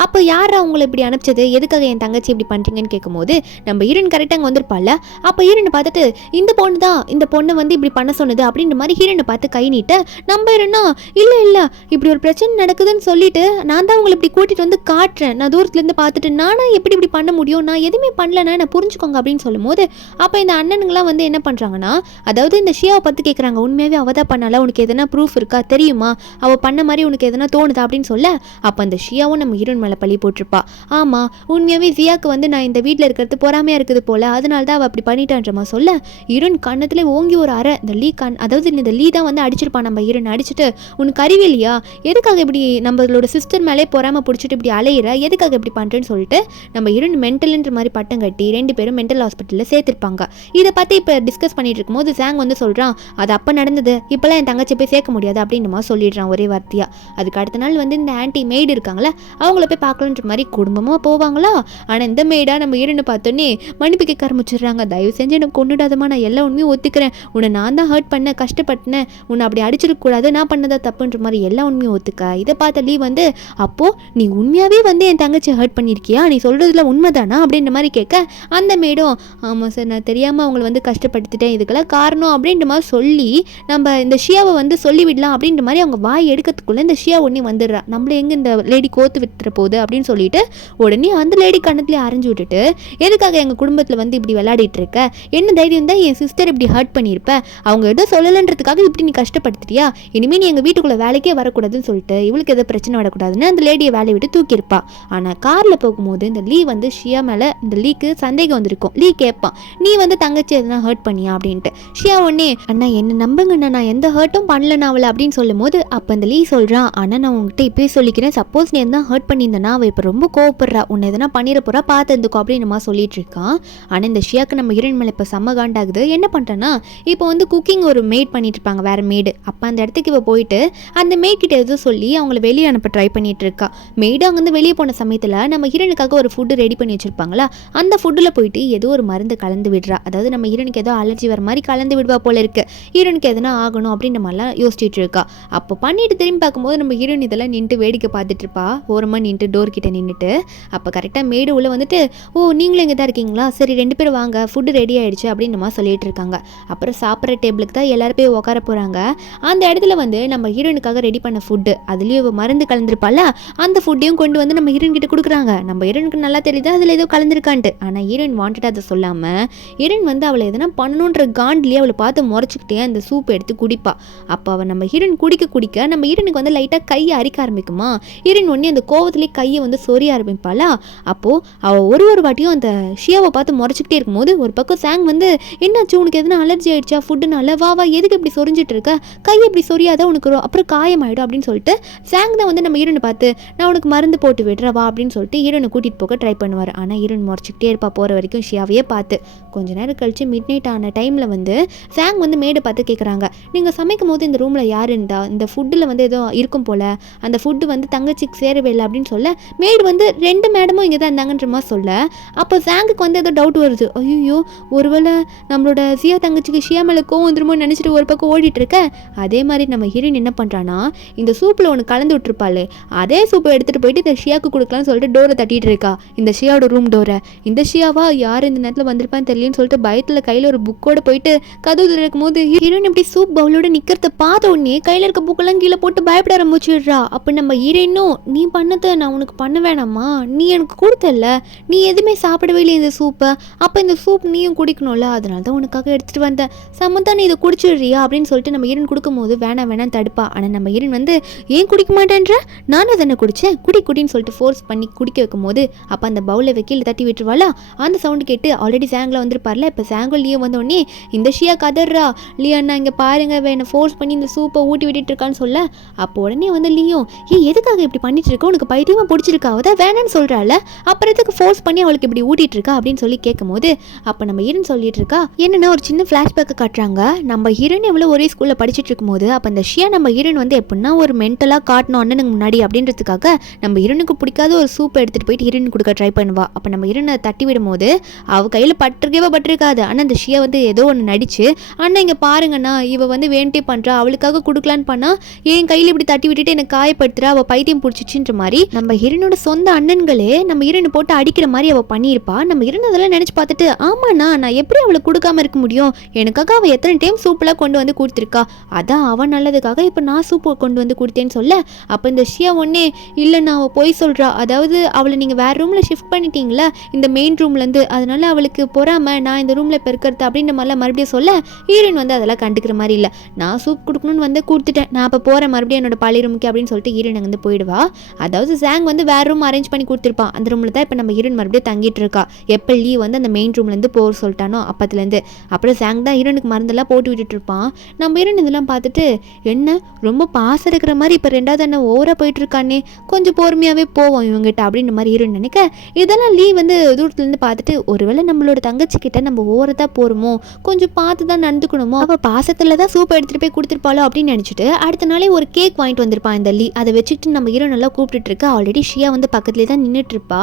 அப்போ யார் அவங்களை இப்படி அனுப்பிச்சது, எதுக்காக என் தங்கச்சி இப்படி பண்ணுறீங்கன்னு கேட்கும்போது நம்ம ஹீரோன் கரெக்டாக அங்கே வந்திருப்பாள். அப்போ ஹீரோனை பார்த்துட்டு இந்த பொண்ணு தான் இந்த பொண்ணை வந்து இப்படி பண்ண சொன்னது அப்படின்ற மாதிரி ஹீரோனை பார்த்து கை நீட்ட நம்ம ஹீரோனா இல்லை இப்படி ஒரு பிரச்சனை நடக்குதுன்னு சொல்லிட்டு நான் தான் உங்களை இப்படி கூட்டிகிட்டு வந்து காட்டுறேன், நான் தூரத்துலேருந்து பார்த்துட்டு நானா எப்படி இப்படி பண்ண முடியும், நான் எதுவுமே பண்ணலன்னா என்ன புரிஞ்சுக்கோங்க அப்படின்னு சொல்லும் போது அப்போ இந்த அண்ணனுங்களாம் வந்து என்ன பண்ணுறாங்கன்னா அதாவது இந்த ஷியாவை பார்த்து கேட்குறாங்க உண்மையாகவே அவள் தான் பண்ணால, உனக்கு எதனா ப்ரூஃப் இருக்கா தெரியுமா, அவள் பண்ண மாதிரி உனக்கு எதனா தோணுதா அப்படின்னு சொல்ல அப்போ அந்த ஷியாவும் நம்ம ஹீரோன் மேலே பழி போட்டிருப்பா. ஆமாம் உண்மையாகவே ஜியாவுக்கு வந்து நான் இந்த வீட்டில் இருக்கிறது பொறாமையாக இருக்குது போல், அதனால தான் அவள் அப்படி பண்ணிட்டான்றமா சொல்ல ஹீரோன் கண்ணத்தில் ஓங்கி ஒரு அரை இந்த லீ அதாவது இந்த லீ தான் வந்து அடிச்சிருப்பான். நம்ம ஹீரோன் அடிச்சுட்டு உனக்கு அறிவில்லையா, எதுக்காக இப்படி நம்மளோட சிஸ்டர் மேலே பொறாம பிடிச்சிட்டு இப்படி அலையிற, எதுக்காக இப்படி பண்ணுறேன்னு சொல்லிட்டு நம்ம ஹீரோன் மென்டல்ன்ற மாதிரி பட்டம் கட்டி 2 பேரும் மென்டல் ஹாஸ்பிட்டலில் சேர்த்துருப்பாங்க. இதை பற்றி இப்போ டிஸ்கஸ் பண்ணிட்டு இருக்கும்போது சாங் வந்து சொல்கிறான் அது அப்போ நடந்தது, இப்போலாம் என் தங்கச்சி போய் சேர்க்க முடியாது அப்படின்னு மாதிரி சொல்லிடுறான் ஒரே வார்த்தையாக. அதுக்கு அடுத்த நாள் வந்து இந்த ஆன்டி மெய்டு இருக்காங்களே அவங்கள போய் பார்க்கலன்ற மாதிரி குடும்பமாக போவாங்களா. ஆனால் இந்த மெய்டாக நம்ம ஹீரோனை பார்த்தோன்னே மன்னிப்பு கேட்க ஆரம்பிச்சிடுறாங்க. தயவு செஞ்சு எனக்கு கொண்டுடாதமா, நான் எல்லா உண்மையும் ஒத்துக்கிறேன், உன்னை நான் தான் ஹர்ட் பண்ண கஷ்டப்பட்டேன், உன்னை அப்படி அடிச்சிருக்கக்கூடாது, நான் பண்ணதா தப்புன்ற மாதிரி எல்லா உண்மையும் ஒத்துக்க. இதை பார்த்த லீ வந்து அப்போது நீ உண்மையாகவே வந்து என் தங்கச்சி ஹர்ட் பண்ணியிருக்கியா, நீ சொல்கிறதுல உண்மைதானா அப்படின்ற மாதிரி கேட்க அந்த மேடும் ஆமாம் சார் நான் தெரியாமல் அவங்கள வந்து கஷ்டப்படுத்திட்டேன், இதுக்கெல்லாம் காரணம் அப்படின்ற மாதிரி சொல்லி நம்ம இந்த ஷியாவை வந்து சொல்லிவிடலாம் அப்படின்ற மாதிரி அவங்க வாய் எடுக்கிறதுக்குள்ளே இந்த ஷியா உடனே வந்துடுறா. நம்மள எங்கே இந்த லேடி கோத்து விட்டுற போகுது அப்படின்னு சொல்லிட்டு உடனே அந்த லேடி கண்ணத்துலேயே அரைஞ்சு விட்டுட்டு எதுக்காக எங்கள் குடும்பத்தில் வந்து இப்படி விளையாடிட்டு இருக்க, என்ன தைரியம் தான் என் சிஸ்டர் இப்படி ஹர்ட் பண்ணியிருப்ப, அவங்க எதோ சொல்லலைன்றதுக்காக இப்படி நீ கஷ்டப்படுத்துறியா, இனிமேல் நீ எங்கள் வீட்டுக்குள்ளே வேலைக்கே வரக்கூடாதுன்னு சொல்லிட்டு இவளுக்கு எதோ பிரச்சனை வரக்கூடாதுன்னு அந்த லேடியை வேலையை விட்டு தூக்கியிருப்பா. ஆனால் காரில் போகும்போது இந்த லீ வந்து ஷியா மேலே இந்த லீக்கு சந்தேகம் வந்திருக்கும். லீ கேட்பான் நீ வந்து தங்கச்சி எதனா ஹர்ட் பண்ணியா அப்படின்ட்டு. ஷியா உடனே அண்ணா என்ன நம்புங்கண்ணா நான் எந்த ஹர்ட்டும் பண்ணலண்ணா அவளை அப்படின்னு சொல்லும் போது அப்போ அந்த லீ சொல்கிறான் ஆனால் நான் உங்ககிட்ட இப்போயே சொல்லிக்கிறேன், சப்போஸ் நீ எதனா ஹர்ட் பண்ணியிருந்தேன்னா அவள் இப்போ ரொம்ப கோவப்படுறா, உன்னை எதனா பண்ணிட போகிறா பார்த்து இருந்துக்கோ அப்படின்னு நம்ம சொல்லிட்டு இருக்கான். ஆனால் இந்த ஷியாக்கு நம்ம ஹீரோயின் மேலே இப்போ செம்ம காண்டாகுது. என்ன பண்ணுறேன்னா இப்போ வந்து குக்கிங் ஒரு மேட் பண்ணிட்டு இருப்பாங்க, வேற மேடு. அப்போ அந்த இடத்துக்கு இவ போயிட்டு அந்த மேட் கிட்ட எதுவும் சொல்லி அவங்கள வெளியே அனுப்ப ட்ரை பண்ணிட்டு இருக்கா. மேடு அங்கேருந்து வெளியே போன சமயத்தில் நம்ம ஹீரோனுக்காக ஒரு ஃபுட்டு ரெடி பண்ணி வச்சிருப்பாங்களா, அந்த ஃபுட்டில் போயிட்டு ஏதோ ஒரு மருந்து கலந்து விடுறா. அதாவது நம்ம ஹீரோனுக்கு ஏதோ அலர்ஜி வர மாதிரி கலந்து விடுவா போல இருக்கு. ஹீரோனுக்கு எதனா ஆகணும் அப்படின்ற மாதிரிலாம் யோசிச்சுட்டு இருக்கா. அப்போ பண்ணிட்டு திரும்பி பார்க்கும்போது நம்ம ஹீரோயின் இதெல்லாம் நின்று வேடிக்கை பார்த்துட்டு இருப்பா, ஓரமாக நின்று டோர் கிட்ட நின்றுட்டு. அப்போ கரெக்டாக மேடு உள்ள வந்துட்டு, ஓ நீங்களும் இங்கே தான் இருக்கீங்களா, சரி 2 பேரும் வாங்க, ஃபுட்டு ரெடி ஆயிடுச்சு அப்படின்னு நம்ம சொல்லிட்டு இருக்காங்க. அப்புறம் சாப்பிட்ற டேபிளுக்கு தான் எல்லாரும் போய் உட்கார போகிறாங்க. அந்த இடத்துல வந்து நம்ம ஹீரோனுக்காக ரெடி பண்ண ஃபுட்டு, அதுலேயும் மருந்து கலந்துருப்பால, அந்த ஃபுட்டையும் கொண்டு வந்து நம்ம ஹீரோயின் கிட்ட கொடுக்குறாங்க. நம்ம ஹீரோனுக்கு நல்லா தெரியுது அதில் ஏதோ கலந்துருக்கான்ட்டு. ஆனால் ஹீரோயின் வாண்டட் அதை சொல்லாமல் ஹீரோயின் வந்து அவளை எதனா பண்ணணுன்ற காண்ட்லேயே அவளை பார்த்து முறைச்சிக்கிட்டே அந்த சூப் எடுத்து குடிப்பா. அப்போ அவள் நம்ம ஹீரோயின் குடிக்க நம்ம ஹீரோனுக்கு வந்து லைட்டாக கையை அரிக்க ஆரம்பிக்குமா. ஹீரோயின் ஒன்றே அந்த கோவத்திலே கையை வந்து சொரிய ஆரம்பிப்பாளா. அப்போது அவள் ஒரு வாட்டியும் அந்த ஷியாவை பார்த்து முறைச்சிக்கிட்டே இருக்கும்போது ஒரு பக்கம் சாங் வந்து, என்னாச்சு உனக்கு எதுனா அலர்ஜி ஆயிடுச்சா ஃபுட்டுனால, வா எதுக்கு இப்படி சொரிஞ்சிட்டு இருக்க, கை இப்படி சொரியாத உனக்கு அப்புறம் காயமாயிடும் அப்படின்னு சொல்லிட்டு சாங் தான் வந்து நம்ம ஹீரோனை பார்த்து, நான் உனக்கு மருந்து போட்டு விடுறா வா அப்படின்னு சொல்லிட்டு ஹீரோனை கூட்டிகிட்டு போக ட்ரை பண்ணுவார். ஆனால் ஹீரோயின் முறைச்சிக்கிட்டே இருப்பா போகிற வரைக்கும் ஷியாவையே பார்த்து. கொஞ்ச நேரம் கழிச்சு மிட் நைட் ஆன டைமில் வந்து சாங் வந்து மேடை பார்த்து கேட்குறாங்க, நீங்கள் சமைக்கும் போது இந்த ரூமில் யார் இருந்தா, இந்த ஃபுட்டில் வந்து ஏதோ இருக்கும் போல், அந்த ஃபுட்டு வந்து தங்கச்சிக்கு சேரவே இல்லை அப்படின்னு சொல்ல, மேடு வந்து 2 மேடமும் இங்கே தான் இருந்தாங்கன்ற மாதிரி சொல்ல, அப்போ சாங்குக்கு வந்து ஏதோ டவுட் வருது. ஐயோ ஒருவேளை நம்மளோட சியா தங்கச்சிக்கு ஷியா மேலே கோவம் வந்துருமோ நினச்சிட்டு ஒரு பக்கம் ஓடிட்டு இருக்க. அதே மாதிரி நம்ம ஹீரோயின் என்ன பண்ணுறான்னா, இந்த சூப்பில் ஒன்று கலந்து விட்டுருப்பாளே, அதே சூப்பை எடுத்துகிட்டு போயிட்டு இந்த ஷியாவுக்கு கொடுக்கலான்னு சொல்லிட்டு டோரை தட்டிட்டு இருக்கா, இந்த ஷியாவோட ரூம் டோரை. இந்த ஷியாவா யார் இந்த நேரத்தில் வந்திருப்பான்னு தெரியலன்னு சொல்லிட்டு பயத்தில் கையில் ஒரு புக்கோட போயிட்டு கதவு திறக்கும் போது ஹீரோயின் இப்படி சூப் பவுலோட நிற்கிறத பார்த்த உடனே கையில் இருக்க புக்கெல்லாம் கீழே போட்டு பயப்பட ஆரம்பிச்சிடுறா. அப்போ நம்ம ஹீரோயினும், நீ பண்ணதை நான் உனக்கு பண்ண வேணாமா, நீ எனக்கு கொடுத்தல, நீ எதுவுமே சாப்பிடவே இல்லை இந்த சூப்பை, அப்போ இந்த சூப் நீயும் குடிக்கணும்ல, அதனால தான் உனக்காக எடுத்துகிட்டு வந்தேன், சமந்தா நீ இதை குடிச்சிடுறியா அப்படின்னு சொல்லிட்டு நம்ம ஹீரோயின் கொடுக்கும்போது வேணாம் தடுப்பா. ஆனால் நம்ம ஹீரோயின் வந்து, ஏன் குடிக்க மாட்டேன்ற, நானும் தானே குடித்தேன், குடின்னு சொல்லிட்டு ஃபோர்ஸ் பண்ணி குடிக்க வைக்கும் போது அப்போ அந்த பவுலை வைக்கல தட்டி விட்டுருவாளா. அந்த சவுண்டு கேட்டு ஆல்ரெடி சாங்கில் வந்திருப்பார்ல, இப்போ சாங்கோ லியோ வந்தோடனே, இந்த ஷியா கதர்றா, லியோ அண்ணா இங்கே பாருங்க வேணை ஃபோர்ஸ் பண்ணி இந்த சூப்பை ஊட்டி விட்டுட்டு இருக்கான்னு சொல்ல, அப்போ உடனே வந்து லியோ, எதுக்காக இப்படி பண்ணிட்டு இருக்க, உனக்கு பைத்தியமாக பிடிச்சிருக்கா, அவதான் வேணான்னு சொல்கிறாள், அப்புறம் எதுக்கு ஃபோர்ஸ் பண்ணி அவளுக்கு இப்படி ஊட்டிட்டு இருக்கா அப்படின்னு சொல்லி கேட்கும் போது அப்போ நம்ம ஹீரோயின் சொல்லிட்டு இருக்கா. என்னன்னா ஒரு சின்ன ஃப்ளாஷ்பேக்கை காட்டுறாங்க. நம்ம ஹீரோயின் எவ்வளோ ஒரே ஸ்கூலில் படிச்சுட்டு இருக்கும்போது அப்போ இந்த ஷியா நம்ம ஹீரோயின் வந்து எப்படின்னா ஒரு மென்டலாக காட்டணும் அண்ணனுக்கு முன்னாடி அப்படின்றதுக்காக நம்ம ஹீரோனுக்கு பிடிக்காத ஒரு சூப்பை எடுத்துகிட்டு போயிட்டு ஹீரோயின் கொடுக்க ட்ரை பண்ணுவா. அப்போ நம்ம ஹீரோனை தட்டி விடும்போது அவள் கையில் பட்டிருக்காது. ஆனால் அந்த ஷியா வந்து ஏதோ ஒன்று நடிச்சு, அண்ணா இங்கே பாருங்கண்ணா இவ வந்து வேண்டே பண்ணுறா, அவளுக்காக கொடுக்கலான்னு பண்ணால் என் கையில் இப்படி தட்டி விட்டுட்டு எனக்கு காயப்படுத்துறா, அவள் பைத்தியம் பிடிச்சிச்சுன்ற மாதிரி நம்ம ஹீரோனோட சொந்த அண்ணன்களே நம்ம ஹீரோனை போட்டு அடிக்கிற மாதிரி அவள் பண்ணியிருப்பா. நம்ம ஹீரோன் அதெல்லாம் நினச்சி பார்த்துட்டு, ஆமாண்ணா நான் எப்படி அவளை கொடுக்காம இருக்க முடியும், எனக்காக அவள் எத்தனை டைம் சூப்பெல்லாம் கொண்டு வந்து கொடுத்துருக்கா, அதான் அவன் நல்லதுக்காக இப்போ நான் சூப்பு கொண்டு வந்து கொடுத்தேன்னு சொல்ல, அப்போ இந்த ஷியா ஒன்னே, இல்லைண்ணா அவள் போய் சொல்கிறா, அதாவது அவளை நீங்கள் வேறு ரூமில் ஷிஃப்ட் பண்ணிட்டீங்களா இந்த மெயின் ரூம்லேருந்து, அதனால அவளுக்கு பொறாமல் நான் இந்த ரூமில் இப்போ இருக்கிறது அப்படின்ற மாதிரிலாம் மறுபடியும் சொல்ல, ஹீரோயின் வந்து அதெல்லாம் கண்டுக்கிற மாதிரி இல்லை, நான் சூப் கொடுக்கணும்னு வந்து கொடுத்துட்டேன், நான் அப்போ போகிறேன் மறுபடியும் என்னோட பழைய ரூமுக்கு அப்படின்னு சொல்லிட்டு ஹீரோயின் வந்து போயிடுவா. அதாவது சாங் வந்து வேறு ரூம் அரேஞ்ச் பண்ணி கொடுத்துருப்பான், அந்த ரூமில் தான் இப்போ நம்ம ஹீரோயின் மறுபடியும் தங்கிட்டு இருக்கா. எப்போ லீ வந்து அந்த மெயின் ரூம்லேருந்து போக சொல்லிட்டானோ அப்பத்துலேருந்து. அப்புறம் சாங் தான் ஹீரோனுக்கு மருந்தெல்லாம் போட்டு விட்டுட்டு இருப்பான். நம்ம ஹீரோயின் இதெல்லாம் பார்த்துட்டு, என்ன ரொம்ப பாசம் இருக்கிற மாதிரி இப்போ 2வது அண்ணன் ஓவராக போயிட்டு இருக்கானே, கொஞ்சம் பொறுமையாகவே போவோம் இவங்ககிட்ட அப்படின்ற மாதிரி ஹீரோயின் நினைக்க, இதெல்லாம் லீ வந்து தூரத்துலேருந்து பார்த்துட்டு, ஒருவேளை நம்மளோட தங்கச்சி கிட்ட நம்ம ஓவரதாக போகிறோமோ, கொஞ்சம் பார்த்து தான் நடந்துக்கணுமோ, அவள் பாசத்தில் தான் சூப்பை எடுத்துகிட்டு போய் கொடுத்துருப்பாளோ அப்படின்னு நினச்சிட்டு அடுத்த நாளே ஒரு கேக் வாங்கிட்டு வந்திருப்பான் இந்த லீ. அதை வச்சுக்கிட்டு நம்ம ஹீரோன் நல்லா கூப்பிட்டு இருக்கா. ஆல்ரெடி ஷியா வந்து பக்கத்துலேயே தான் நின்றுட்டு இருப்பா.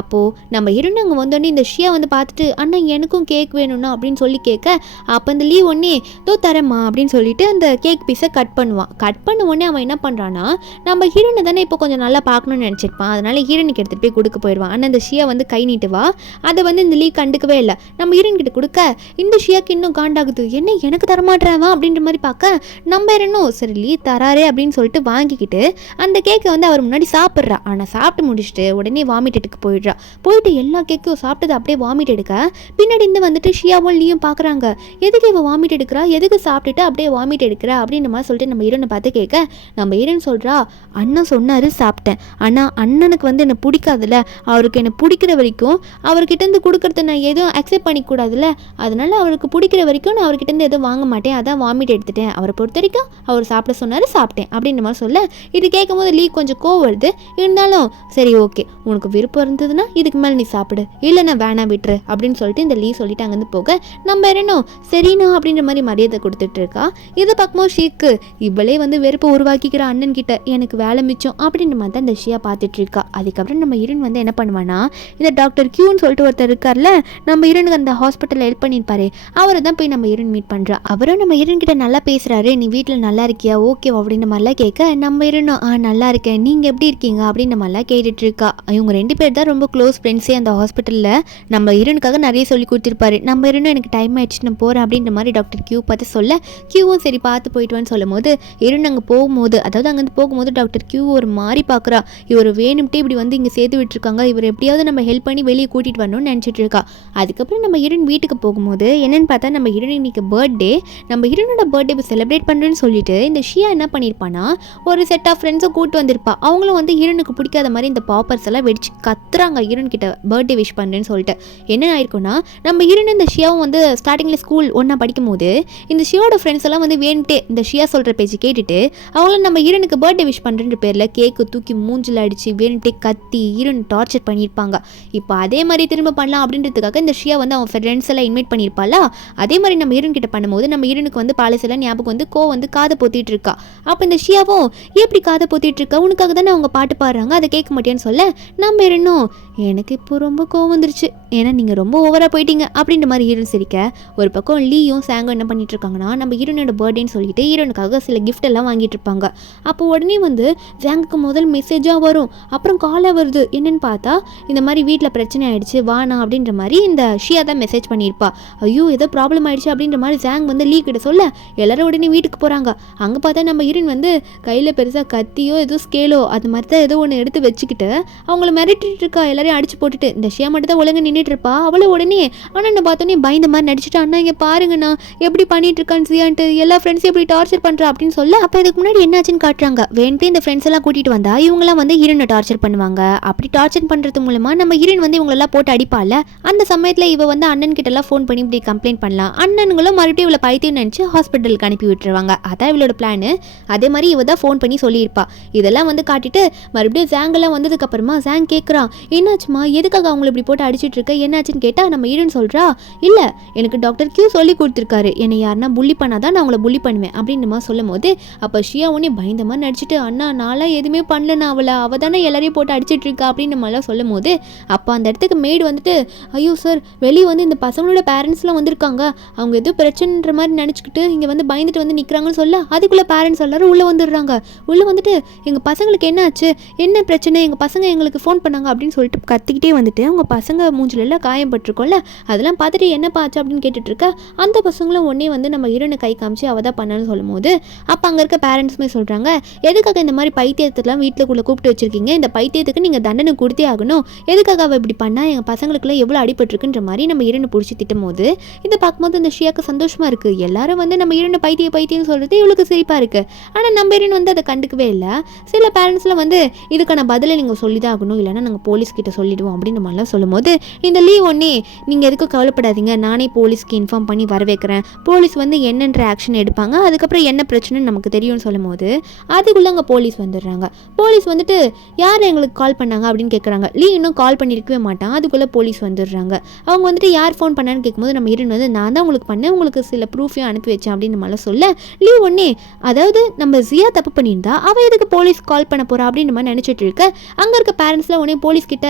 அப்போது நம்ம ஹீரோன் அங்கே வந்தோடனே இந்த ஷியா வந்து பார்த்துட்டு, அண்ணா எனக்கும் கேக் வேணும்னா அப்படின்னு சொல்லி கேட்க, அப்போ அந்த லீ ஒன்னே தோ தரமா அப்படின்னு சொல்லிட்டு அந்த கேக் பீஸை கட் பண்ணுவான். கட் பண்ண உடனே அவன் என்ன பண்ணுறான்னா, நம்ம ஹீரோனை தானே இப்போ கொஞ்சம் நல்லா பார்க்கணும்னு நினச்சிருப்பான், அதனால ஹீரோனுக்கு எடுத்துகிட்டு போய் கொடுக்க போயிடுவான். ஆனால் அந்த ஷியா வந்து கை நீட்டுவா. அதை வந்து இந்த லீ கண்டுக்கவே இல்லை. நம்ம ஹீரோன் கிட்ட கொடுக்க இந்த ஷியாக்கு இன்னும் காண்டாகுது, என்ன எனக்கு தரமாட்டுறாவா அப்படின்ற மாதிரி பார்க்க, நம்ம ஹீரோனும் சரி லீ தராரே அப்படின்னு சொல்லிட்டு வாங்கிக்கிட்டு அந்த கேக்கை வந்து அவர் முன்னாடி சாப்பிட்றா. ஆனால் சாப்பிட்டு முடிச்சுட்டு உடனே வாமிட் எடுக்க போயிடுறா. போயிட்டு எல்லா கேக்கையும் சாப்பிட்டது அப்படியே வாமிட் எடுக்க பின்னாடி இருந்து வந்துட்டு ஷியாவும் லீயும் பார்க்குறாங்க, எதுக்கு இவ வாமிட் எடுக்கிறா, எதுக்கு சாப்பிட்டுட்டு அப்படியே வாமிட் எடுக்கிறா அப்படின்ற மாதிரி சொல்லிட்டு நம்ம ஹீரோனை பார்த்து கேட்க, நம்ம ஹீரோன் சொல்கிறா, அண்ணன் சொன்னார் சாப்பிட்டேன், ஆனால் அண்ணனுக்கு வந்து என்னை பிடிக்காதுல்ல, அவருக்கு என்னை பிடிக்கிற வரைக்கும் அவர்கிட்டேருந்து கொடுக்குறத நான் எதுவும் அக்செப்ட் பண்ணிக்கூடாதுல்ல, அதனால அவருக்கு பிடிக்கிற வரைக்கும் நான் அவர்கிட்டேருந்து எதுவும் வாங்க மாட்டேன், அதான் வாமிட் எடுத்துட்டேன், அவரை பொறுத்த வரைக்கும் அவர் சாப்பிட சொன்னார் சாப்பிட்டேன் அப்படின்ற மாதிரி சொல்ல, இது கேட்கும் போது லீ கொஞ்சம் கோவம் வருது. இருந்தாலும் சரி ஓகே உனக்கு விருப்பம் இருந்ததுன்னா இதுக்கு இதுக்கு மேலே நீ சாப்பிடு, இல்லைண்ணா வேணாம் விட்டுரு அப்படின்னு சொல்லிட்டு இந்த லீ சொல்லிட்டு அங்கேருந்து போக நம்ம இரணும் சரிண்ணா அப்படின்ற மாதிரி மரியாதை கொடுத்துட்டு இருக்கா. இதை பார்க்கும்போது ஷீக்கு இவளே வந்து வெறுப்பை உருவாக்கிக்கிற அண்ணன் கிட்ட எனக்கு வேலை மிச்சம் அப்படின்ற மாதிரி தான் இந்த ஷியா பார்த்துட்டு இருக்கா. அதுக்கப்புறம் நம்ம இருன் வந்து என்ன பண்ணுவானா, இந்த டாக்டர் கியூன்னு சொல்லிட்டு ஒருத்தர் இருக்கார்ல, நம்ம இருனுக்கு அந்த ஹாஸ்பிட்டலில் ஹெல்ப் பண்ணியிருப்பாரு, அவரை தான் போய் நம்ம இருன் மீட் பண்ணுறா. அவரும் நம்ம இருன் கிட்ட நல்லா பேசுகிறாரு, நீ வீட்டில் நல்லா இருக்கியா ஓகே அப்படின்ற மாதிரிலாம் கேட்க நம்ம இருனும் நல்லா இருக்கேன் நீங்கள் எப்படி இருக்கீங்க அப்படின்ற மாதிரிலாம் கேட்டுட்டு இருக்கா. இவங்க 2 பேர் தான் ரொம்ப க்ளோஸ் ஃப்ரெண்ட்ஸே அந்த ஹாஸ்பிட்டலில். நம்ம இருனுக்காக நிறைய சொல்லி கொடுத்துருப்பாரு. நம்ம இருனும் எனக்கு டைம் ஆயிடுச்சு நான் போகிறேன் அப்படின்ற மாதிரி டாக்டர் கியூ பார்த்து சொல்ல, கியூவும் சரி பார்த்து போயிட்டுவான்னு சொல்லும் போது இருன் அங்கே போகும்போது, அதாவது அங்கேருந்து போகும்போது டாக்டர் கியூ ஒரு மாதிரி பார்க்குறா. இவர் வேணும்ட்டே இப்படி வந்து இங்கே சேர்த்து விட்டுருக்காங்க, இவர் எப்படியாவது நம்ம ஹெல்ப் பண்ணி வெளியே கூட்டிகிட்டு வரணும்னு நினச்சிட்டு இருக்கா. அதுக்கப்புறம் நம்ம இருன் வீட்டுக்கு போகும்போது என்னென்னு பார்த்தா நம்ம இருன் இன்னைக்கு பர்த்டே, நம்ம இருனோட பர்த்டே செலிப்ரேட் பண்ணுறேன்னு சொல்லிட்டு இந்த ஷியா என்ன பண்ணியிருப்பானா, ஒரு செட் ஆஃப் ஃப்ரெண்ட்ஸை கூட்டு வந்திருப்பா. அவங்களும் வந்து இருனுக்கு பிடிக்காத மாதிரி இந்த பாப்பர்ஸ் எல்லாம் வெடிச்சு கத்துறாங்க இருன் கிட்ட பர்த்டே விஷ் பண்ணுறேன்னு சொல்லிட்டு. என்ன ஆயிருக்குன்னா, நம்ம இருன் இந்த ஷியாவும் வந்து ஸ்டார்டிங்கில் ஸ்கூல் ஒன்றா படிக்கும் போது இந்த ஷியோட ஃப்ரெண்ட்ஸ் எல்லாம் வந்து வேணுட்டே இந்த ஷியா சொல்கிற பேச்சு கேட்டுட்டு அவங்களும் நம்ம இருனுக்கு பர்த்டே விஷ் பண்ணுறன்ற பேரில் கேக்கு தூக்கி மூஞ்சில் அடித்து வேணுட்டே கத்தி இருன் டார்ச்சர் பண்ணியிருப்பாங்க. இப்போ அதே மாதிரி திரும்ப பண்ணலாம் அப்படின்றதுக்காக இந்த ஷியா வந்து அவன் ஃப்ரெண்ட்ஸ் எல்லாம் இன்வைட் பண்ணியிருப்பாளா, அதே மாதிரி நம்ம இருன் கிட்ட பண்ணும்போது நம்ம இருனுக்கு வந்து பாலிசெல்லாம் ஞாபகம் வந்து வந்து காதை பொத்திட்டு இருக்கா. அப்போ இந்த ஷியாவும் எப்படி காதை பொத்திட்டு இருக்கா, உனக்காக தானே அவங்க பாட்டு பாடுறாங்க அதை கேட்க மாட்டேன்னு சொல்ல நம்ம இருனும் எனக்கு இப்போ ரொம்ப கோவம் வந்துருச்சு, ஏன்னா நீங்கள் ரொம்ப ஓவராக போயிட்டீங்க அப்படின்ற மாதிரி இருன் சிரிக்க. ஒரு பக்கம் லீயும் சாங்கும் என்ன பண்ணிட்டு இருக்காங்கன்னா, நம்ம ஹீரோனோட பர்த்டேன்னு சொல்லிட்டு ஹீரோனுக்காக சில கிஃப்ட் எல்லாம் வாங்கிட்டு இருப்பாங்க. அப்போ உடனே வந்து சாங்குக்கு முதல் மெசேஜாக வரும், அப்புறம் காலாக வருது. என்னன்னு பார்த்தா இந்த மாதிரி வீட்டில் பிரச்சனை ஆயிடுச்சு வானா அப்படின்ற மாதிரி இந்த ஷியா தான் மெசேஜ் பண்ணியிருப்பா. ஐயோ ஏதோ ப்ராப்ளம் ஆயிடுச்சு அப்படின்ற மாதிரி சாங் வந்து லீ கிட்ட சொல்ல எல்லாரும் உடனே வீட்டுக்கு போகிறாங்க. அங்கே பார்த்தா நம்ம ஹீரோன் வந்து கையில் பெருசாக கத்தியோ ஏதோ ஸ்கேலோ அது மாதிரி தான் ஏதோ ஒன்று எடுத்து வச்சுக்கிட்டு அவங்கள மிரட்டிட்டு இருக்கா, எல்லாரையும் அடிச்சு போட்டுட்டு. இந்த ஷியா மட்டும் தான் ஒழுங்கு நின்றுட்டு இருப்பா. அவளை உடனே அண்ணனை பார்த்தோன்னே பயந்த மாதிரி நடிச்சுட்டு, அண்ணா இங்கே பாருங்கண்ணா எப்படி பண்ணிட்டு இருக்கான்னு சியான்ட்டு, எல்லா ஃப்ரெண்ட்ஸையும் எப்படி டார்ச்சர் பண்ணுறா அப்படின்னு சொல்ல. அப்போ இதுக்கு முன்னாடி என்னாச்சுன்னு காட்டுறாங்க. வேணுட்டு இந்த ஃப்ரெண்ட்ஸ் எல்லாம் கூட்டிகிட்டு வந்தா இவங்கெல்லாம் வந்து ஹீரோனை டார்ச்சர் பண்ணுவாங்க. அப்படி டார்ச்சர் பண்ணுறது மூலமாக நம்ம ஹீரோன் வந்து இவங்களெல்லாம் போட்டு அடிப்பால. அந்த சமயத்தில் இவ வந்து அண்ணன் கிட்டலாம் ஃபோன் பண்ணி இப்படி கம்ப்ளைண்ட் பண்ணலாம். அண்ணனுங்களும் மறுபடியும் இவளை பைத்தியம் நினச்சி ஹாஸ்பிட்டலுக்கு அனுப்பி விட்டுருவாங்க. அதான் இவளோட பிளான். அதே மாதிரி இவ தான் ஃபோன் பண்ணி சொல்லியிருப்பா. இதெல்லாம் வந்து காட்டிட்டு மறுபடியும் ஜாங்கெல்லாம் வந்ததுக்கு அப்புறமா ஜாங் கேட்குறான், என்னாச்சுமா எதுக்காக அவங்களை இப்படி போட்டு அடிச்சிட்டு இருக்க என்னாச்சுன்னு கேட்டால் நம்ம ஹீரோன் சொல்கிறா, இல்லை எனக்கு டாக்டர் கியூ சொல்லி கொடுத்துருக்காரு, என்னை யாருன்னா புள்ளி பண்ணாதான் நான் அவங்கள புள்ளி பண்ணுவேன் அப்படின்னு மாதிரி சொல்லும் போது அப்போ ஷியா உடனே பயந்த மாதிரி நடிச்சிட்டு, அண்ணா நான்லாம் எதுவுமே பண்ணலண்ணா, அவள் தானே எல்லாரையும் போட்டு அடிச்சிட்டு இருக்கா அப்படின்னு மாதிரிலாம் சொல்லும் போது அப்போ அந்த இடத்துக்கு மெய்டு வந்துட்டு, ஐயோ சார் வெளியே வந்து இந்த பசங்களோட பேரண்ட்ஸ்லாம் வந்திருக்காங்க, அவங்க எதுவும் பிரச்சனைன்ற மாதிரி நினச்சிக்கிட்டு இங்கே வந்து பயந்துட்டு வந்து நிற்கிறாங்கன்னு சொல்ல அதுக்குள்ளே பேரண்ட்ஸ் எல்லாரும் உள்ளே வந்துடுறாங்க. உள்ளே வந்துட்டு எங்கள் பசங்களுக்கு என்ன ஆச்சு, என்ன பிரச்சனை, எங்கள் பசங்க எங்களுக்கு ஃபோன் பண்ணாங்க அப்படின்னு சொல்லிட்டு கத்திக்கிட்டே வந்துட்டு அவங்க பசங்க மூஞ்சிலெல்லாம் காயப்பட்டிருக்கோம்ல அதெல்லாம் பார்த்துட்டு என்னப்பா ஆச்சு அப்படின்னு கேட்டுட்டு இருக்க. அந்த பசங்களும் ஒன்றே வந்து நம்ம ஹீரோனை கை காமிச்சு அவள் தான் பண்ணான்னு சொல்லும் போது அப்போ அங்கே இருக்க பேரண்ட்ஸுமே சொல்கிறாங்க, எதுக்காக இந்த மாதிரி பைத்தியத்தெல்லாம் வீட்டுக்குள்ளே கூப்பிட்டு வச்சிருக்கீங்க, இந்த பைத்தியத்துக்கு நீங்கள் தண்டனை கொடுத்தே ஆகணும், எதுக்காக அவள் இப்படி பண்ணால் எங்கள் பசங்களுக்குலாம் எவ்வளோ அடிபட்டிருக்குன்ற மாதிரி நம்ம ஹீரோனை பிடிச்சி திட்டும் போது இதை பார்க்கும்போது இந்த ஷியாக்கு சந்தோஷமாக இருக்குது. எல்லாரும் வந்து நம்ம ஹீரோனை பைத்தியம்னு சொல்கிறது இவளுக்கு சிரிப்பாக இருக்குது. ஆனால் நம்ம ஹீரோன் வந்து அதை கண்டுக்கவே இல்லை. சில பேரண்ட்ஸில் வந்து இதுக்கான பதிலை நீங்கள் சொல்லி தான் ஆகணும், இல்லைன்னா நாங்கள் போலீஸ்கிட்ட சொல்லிடுவோம் அப்படின்ற மாதிரிலாம் சொல்லும் போது இந்த லீ ஒன்னே நீங்கள் எதுக்கும் கவலைப்படாதீங்க, நானே போலீஸ்க்கு இன்ஃபார்ம் பண்ணி வர வைக்கிறேன், போலீஸ் வந்து என்னென்ற ஆக்ஷன் எடுப்பாங்க, அதுக்கப்புறம் என்ன பிரச்சனைன்னு நமக்கு தெரியும்னு சொல்லும் போது அதுக்குள்ளே அங்கே போலீஸ் வந்துடுறாங்க. போலீஸ் வந்துட்டு யார் எங்களுக்கு கால் பண்ணாங்க அப்படின்னு கேட்குறாங்க. லீ இன்னும் கால் பண்ணியிருக்கவே மாட்டான். அதுக்குள்ளே போலீஸ் வந்துடுறாங்க. அவங்க வந்துட்டு யார் ஃபோன் பண்ணான்னு கேட்கும்போது நம்ம ஹீரோன் வந்து நான் தான் உங்களுக்கு பண்ணேன், உங்களுக்கு சில ப்ரூஃபையும் அனுப்பி வச்சேன் அப்படின்னு மாதிரிலாம் சொல்ல லீ ஒன்னே அதாவது நம்ம ஜியா தப்பு பண்ணியிருந்தா அவள் எதுக்கு போலீஸ் கால் பண்ண போகிறா அப்படின்னு மாதிரி நினச்சிட்டு இருக்க. அங்கே இருக்க பேரண்ட்ஸ்லாம் உடனே போலீஸ் கிட்ட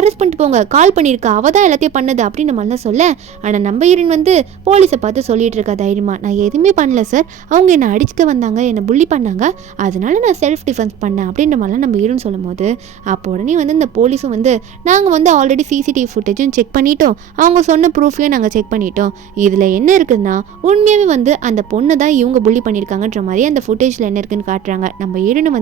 அரெஸ்ட் பண்ணிட்டு போங்க, கால் பண்ணியிருக்கா அவள் தான் எல்லாத்தையும் பண்ணது அப்படின்னு மாதிரி தான் சொல்ல. ஆனால் நம்ம ஹீரோன் வந்து போலீஸை பார்த்து சொல்லிட்டு இருக்கா தைரியமாக, நான் எதுவுமே பண்ணல சார், அவங்க என்னை அடிச்சுக்க வந்தாங்க, என்னை புள்ளி பண்ணாங்க, அதனால நான் செல்ஃப் டிஃபென்ஸ் பண்ணேன் அப்படின்ற மாதிரிலாம் நம்ம ஹீரோன் சொல்லும் போது அப்போ உடனே வந்து இந்த போலீஸும் வந்து நாங்கள் வந்து ஆல்ரெடி சிசிடிவி ஃபுட்டேஜும் செக் பண்ணிட்டோம், அவங்க சொன்ன ப்ரூஃபையும் நாங்கள் செக் பண்ணிட்டோம், இதில் என்ன இருக்குதுன்னா உண்மையாகவே வந்து அந்த பொண்ணு தான் இவங்க புள்ளி பண்ணியிருக்காங்கன்ற மாதிரி அந்த ஃபுட்டேஜில் என்ன இருக்குன்னு காட்டுறாங்க. நம்ம ஹீரோன்